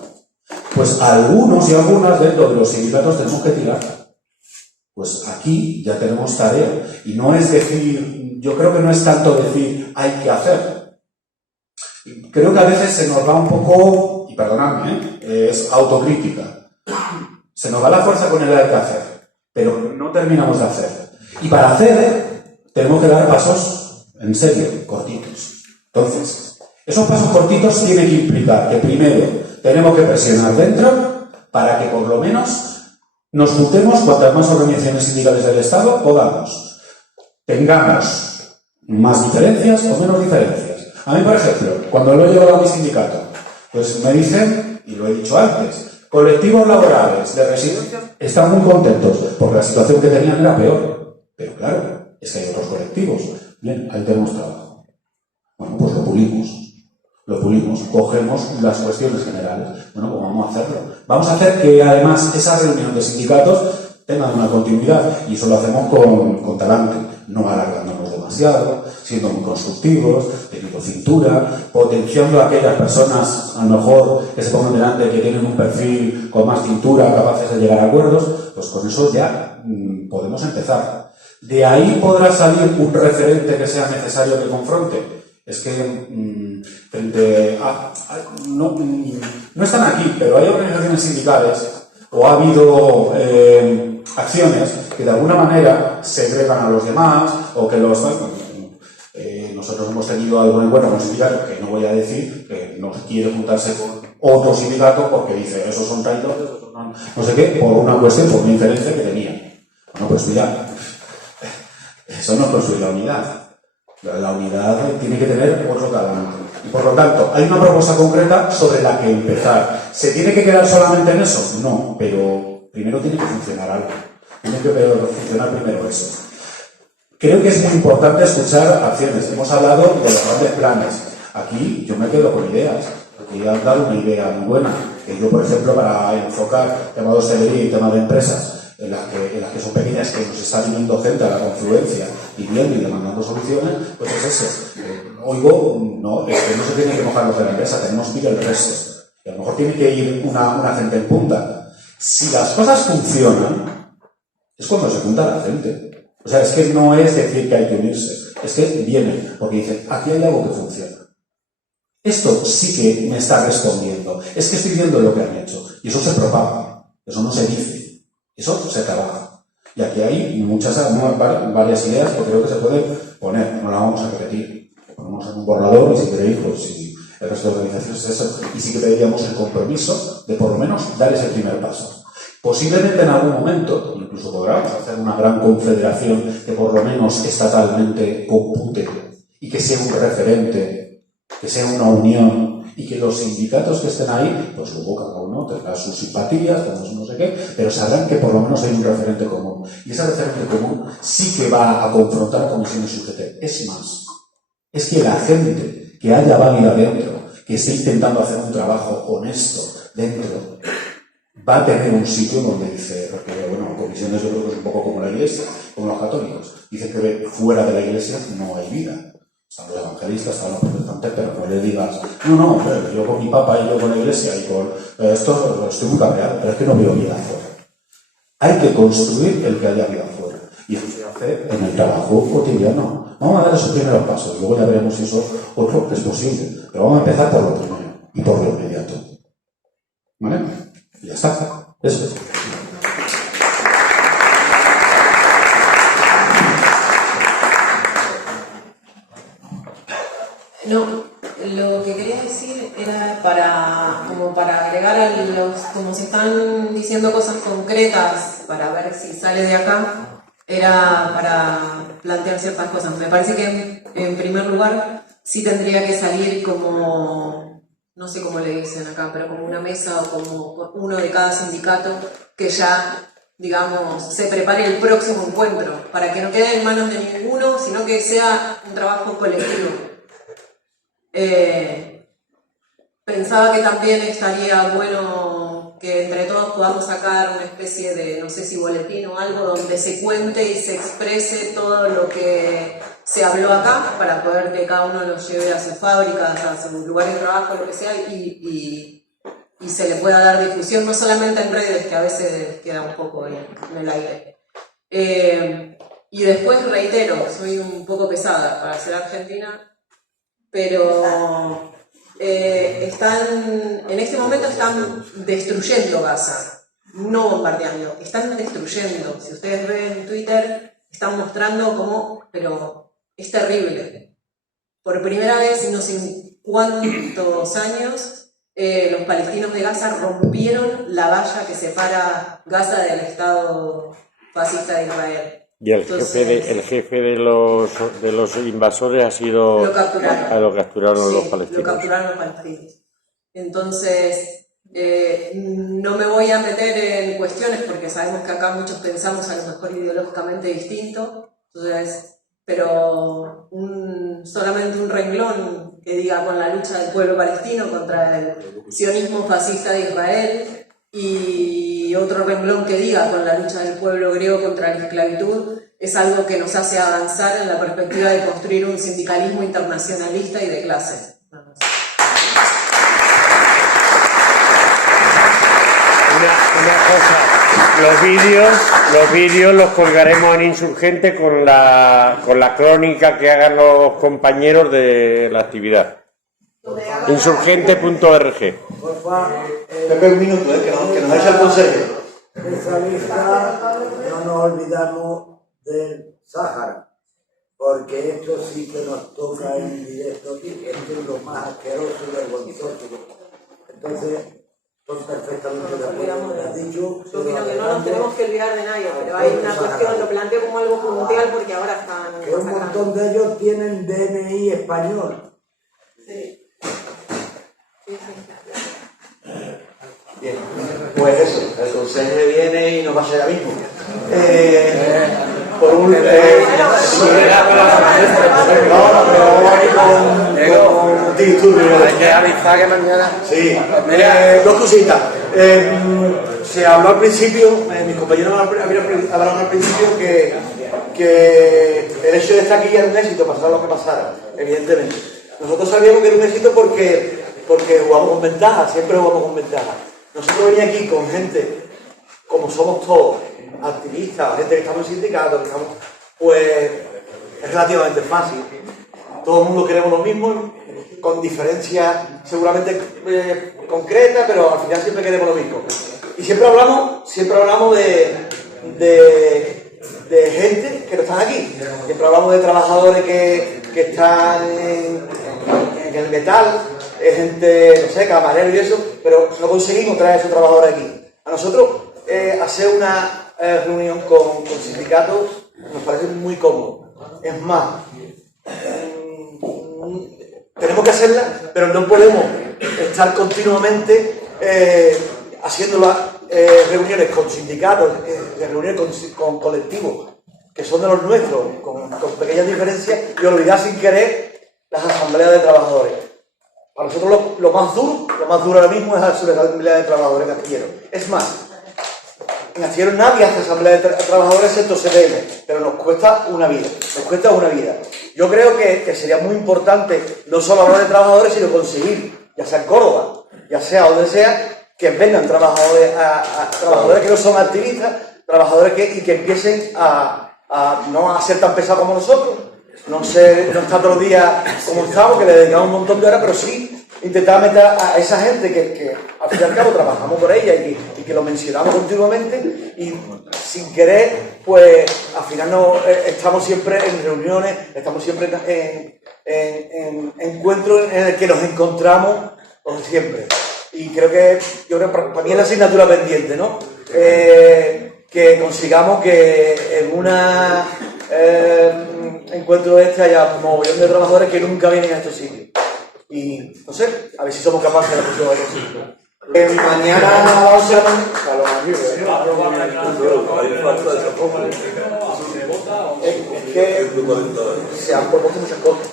Pues algunos y algunas dentro de los sindicatos tenemos que tirar. Pues aquí ya tenemos tarea. Y no es decir, yo creo que no es tanto decir hay que hacer. Creo que a veces se nos va un poco, y perdonadme, es autocrítica. Se nos va la fuerza con el hay que hacer, pero no terminamos de hacer. Y para hacer, tenemos que dar pasos, en serio, cortitos. Entonces, esos pasos cortitos tienen que implicar que primero tenemos que presionar dentro para que por lo menos nos juntemos cuantas más organizaciones sindicales del Estado podamos. Tengamos más diferencias o menos diferencias. A mí, por ejemplo, cuando lo he llevado a mi sindicato, pues me dicen, y lo he dicho antes, colectivos laborales de residencias están muy contentos porque la situación que tenían era peor. Pero claro, es que hay otros colectivos. Bien, ahí tenemos trabajo. Bueno, pues lo pulimos, cogemos las cuestiones generales. Bueno, pues vamos a hacerlo. Vamos a hacer que además esa reunión de sindicatos tenga una continuidad y eso lo hacemos con talante, no alargándonos demasiado, siendo muy constructivos, teniendo cintura, potenciando a aquellas personas, a lo mejor, que se pongan delante, que tienen un perfil con más cintura, capaces de llegar a acuerdos, pues con eso ya podemos empezar. De ahí podrá salir un referente que sea necesario que confronte. Es que frente a no están aquí, pero hay organizaciones sindicales o ha habido acciones que de alguna manera segregan a los demás o que los... nosotros hemos tenido algo en bueno con un sindicato que no voy a decir, que no quiere juntarse con otro sindicato porque dice, esos son traidores, esos son no sé qué, por una cuestión, por una inferencia que tenía. Bueno, pues mira, eso no construye la unidad. La unidad tiene que tener otro talante. Y por lo tanto, hay una propuesta concreta sobre la que empezar. ¿Se tiene que quedar solamente en eso? No, pero primero tiene que funcionar algo. Tiene que funcionar primero eso. Creo que es muy importante escuchar acciones. Hemos hablado de los grandes planes. Aquí yo me quedo con ideas. Aquí han dado una idea muy buena. Que yo, por ejemplo, para enfocar tema de hostelería y tema de empresas, en las que son pequeñas, que nos está viniendo gente a la confluencia y viendo y demandando soluciones, pues es eso. Oigo, no, es que no se tiene que mojar los de la empresa, tenemos que ir el resto. Y a lo mejor tiene que ir una gente en punta. Si las cosas funcionan, es cuando se junta la gente. O sea, es que no es decir que hay que unirse, es que vienen, porque dicen, aquí hay algo que funciona. Esto sí que me está respondiendo. Es que estoy viendo lo que han hecho. Y eso se propaga, eso no se dice. Eso se trabaja. Y aquí hay varias ideas que creo que se pueden poner. No las vamos a repetir. Lo ponemos en un borrador y si queréis, pues si el resto de organizaciones es eso. Y sí que pediríamos el compromiso de por lo menos dar ese primer paso. Posiblemente en algún momento, incluso podríamos hacer una gran confederación que por lo menos estatalmente compute y que sea un referente, que sea una unión, y que los sindicatos que estén ahí, pues luego cada uno tendrá sus simpatías, no sé qué, pero sabrán que por lo menos hay un referente común. Y ese referente común sí que va a confrontar comisiones UGT. Es más, es que la gente que haya válida dentro, que esté intentando hacer un trabajo honesto dentro, va a tener un sitio donde dice, porque bueno, comisiones yo creo que es un poco como la Iglesia, como los católicos, dicen que fuera de la Iglesia no hay vida. Están los evangelistas, están los protestantes, pero no le digas, no, hombre, yo con mi papa y yo con la iglesia y con esto estoy muy cabreado, pero es que no veo vida afuera. Hay que construir el que haya vida afuera. Y eso se hace en el trabajo cotidiano. Vamos a dar esos primeros pasos, luego ya veremos si eso otro es posible. Pero vamos a empezar por lo primero y por lo inmediato. ¿Vale? Y ya está. Eso es. No, lo que quería decir era para agregar a los, como se están diciendo cosas concretas para ver si sale de acá, era para plantear ciertas cosas. Me parece que en primer lugar sí tendría que salir como, no sé cómo le dicen acá, pero como una mesa o como uno de cada sindicato que ya, digamos, se prepare el próximo encuentro, para que no quede en manos de ninguno, sino que sea un trabajo colectivo. Pensaba que también estaría bueno que entre todos podamos sacar una especie de, no sé si boletín o algo, donde se cuente y se exprese todo lo que se habló acá, para poder que cada uno lo lleve a sus fábricas, a sus lugares de trabajo, lo que sea, y se le pueda dar difusión, no solamente en redes, que a veces queda un poco en el aire. Y después reitero, soy un poco pesada para ser argentina, pero en este momento están destruyendo Gaza, no bombardeando, están destruyendo. Si ustedes ven en Twitter, están mostrando cómo, pero es terrible. Por primera vez en no sé cuántos años, los palestinos de Gaza rompieron la valla que separa Gaza del Estado fascista de Israel. Y el jefe de los invasores ha sido... Lo capturaron. Lo capturaron Sí, los palestinos. lo capturaron los palestinos. Entonces, no me voy a meter en cuestiones porque sabemos que acá muchos pensamos a lo mejor ideológicamente distinto. Entonces, pero solamente un renglón que diga con la lucha del pueblo palestino contra el sionismo fascista de Israel, y otro renglón que diga con la lucha del pueblo griego contra la esclavitud, es algo que nos hace avanzar en la perspectiva de construir un sindicalismo internacionalista y de clase. Una cosa, los vídeos los colgaremos en Insurgente con la crónica que hagan los compañeros de la actividad. Insurgente.org. Pepe, un minuto, que nos echa el consejo. En esa lista no nos olvidamos del Sáhara, porque esto sí que nos toca en directo aquí, esto es lo más asqueroso y vergonzoso. Entonces, estoy perfectamente de acuerdo. Me has dicho, yo opino que no nos tenemos que olvidar de nadie, pero hay una cuestión, lo planteo como algo puntual porque ahora están... Que un montón de ellos tienen DNI español. Sí. Bien, pues eso, el consejo viene y nos va a ser ahora mismo. Por un... con disturbio. Hay que avisar que mañana... Sí, dos cositas. Se habló al principio, mis compañeros hablaron al principio que el hecho de estar aquí era un éxito, pasara lo que pasara, evidentemente. Nosotros sabíamos que era un éxito porque jugamos con ventaja, siempre jugamos con ventaja. Nosotros venimos aquí con gente, como somos todos, activistas, gente que estamos en sindicatos, pues es relativamente fácil. Todo el mundo queremos lo mismo, con diferencias seguramente concretas, pero al final siempre queremos lo mismo. Y siempre hablamos de gente que no están aquí. Siempre hablamos de trabajadores que están en el metal, gente, no sé, camarero y eso, pero no conseguimos traer a esos trabajadores aquí. A nosotros hacer una reunión con sindicatos nos parece muy cómodo. Es más, tenemos que hacerla, pero no podemos estar continuamente haciendo reuniones con sindicatos, reuniones con colectivos que son de los nuestros, con pequeñas diferencias, y olvidar sin querer las asambleas de trabajadores. Para nosotros lo más duro ahora mismo es la asamblea de trabajadores en Astillero. Es más, en Astillero nadie hace asamblea de trabajadores excepto CDM, pero nos cuesta una vida. Yo creo que sería muy importante no solo hablar de trabajadores, sino conseguir, ya sea en Córdoba, ya sea donde sea, que vengan trabajadores que no son activistas, trabajadores que empiecen a no a ser tan pesados como nosotros, no estar todos los días como estamos, que le dedicamos un montón de horas, pero sí intentar meter a esa gente que al fin y al cabo trabajamos por ella y que lo mencionamos continuamente y sin querer, pues al final estamos siempre en reuniones, estamos siempre en encuentros en el que nos encontramos siempre. Y creo que para mí es la asignatura pendiente, ¿no? Que consigamos que en una encuentro haya un montón de trabajadores que nunca vienen a estos sitios. Y no sé, a ver si somos capaces de la próxima vez. Mañana a las 11 de la es que se han propuesto muchas cosas.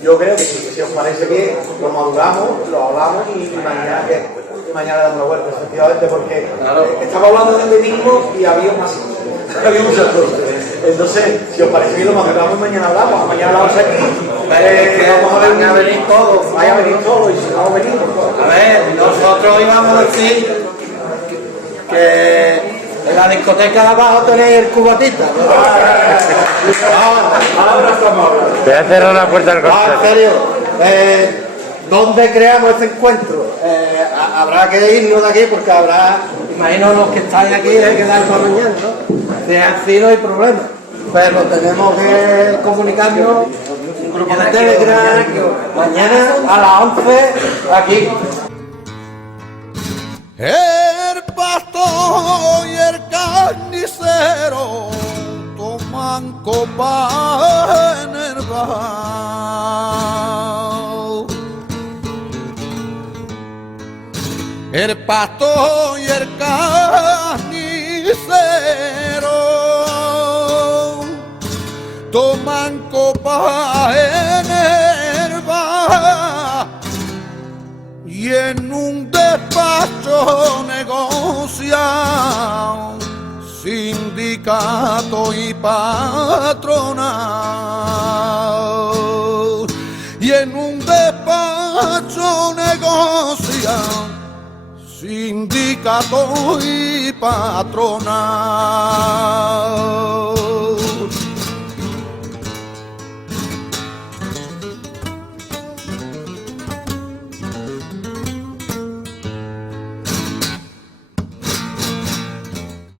Yo creo que si os parece bien, lo maduramos, lo hablamos y mañana le damos una vuelta, efectivamente, porque estamos hablando de mismo y había muchas cosas. Entonces, si os parece bien, lo maduramos y mañana hablamos. Mañana hablamos aquí. Vamos a ver, van a venir todos, vaya a venir todos, y si no venimos. A ver, nosotros íbamos a decir que en la discoteca de abajo tenéis el cubatita. Ahora estamos hablando. Voy a cerrar la puerta del en serio. ¿Dónde creamos este encuentro? Habrá que irnos de aquí porque imagino los que estáis aquí hay que dar para mañana, ¿no? Si es así no hay problema. Pero tenemos que comunicarnos grupo de Telegram mañana a las 11 aquí. El pastor y el carnicero toman copa en el bar. El pastor y el carnicero toman copa en el bar y en un despacho negocian sindicato y patronal, y en un despacho negocian sindicato y patronal.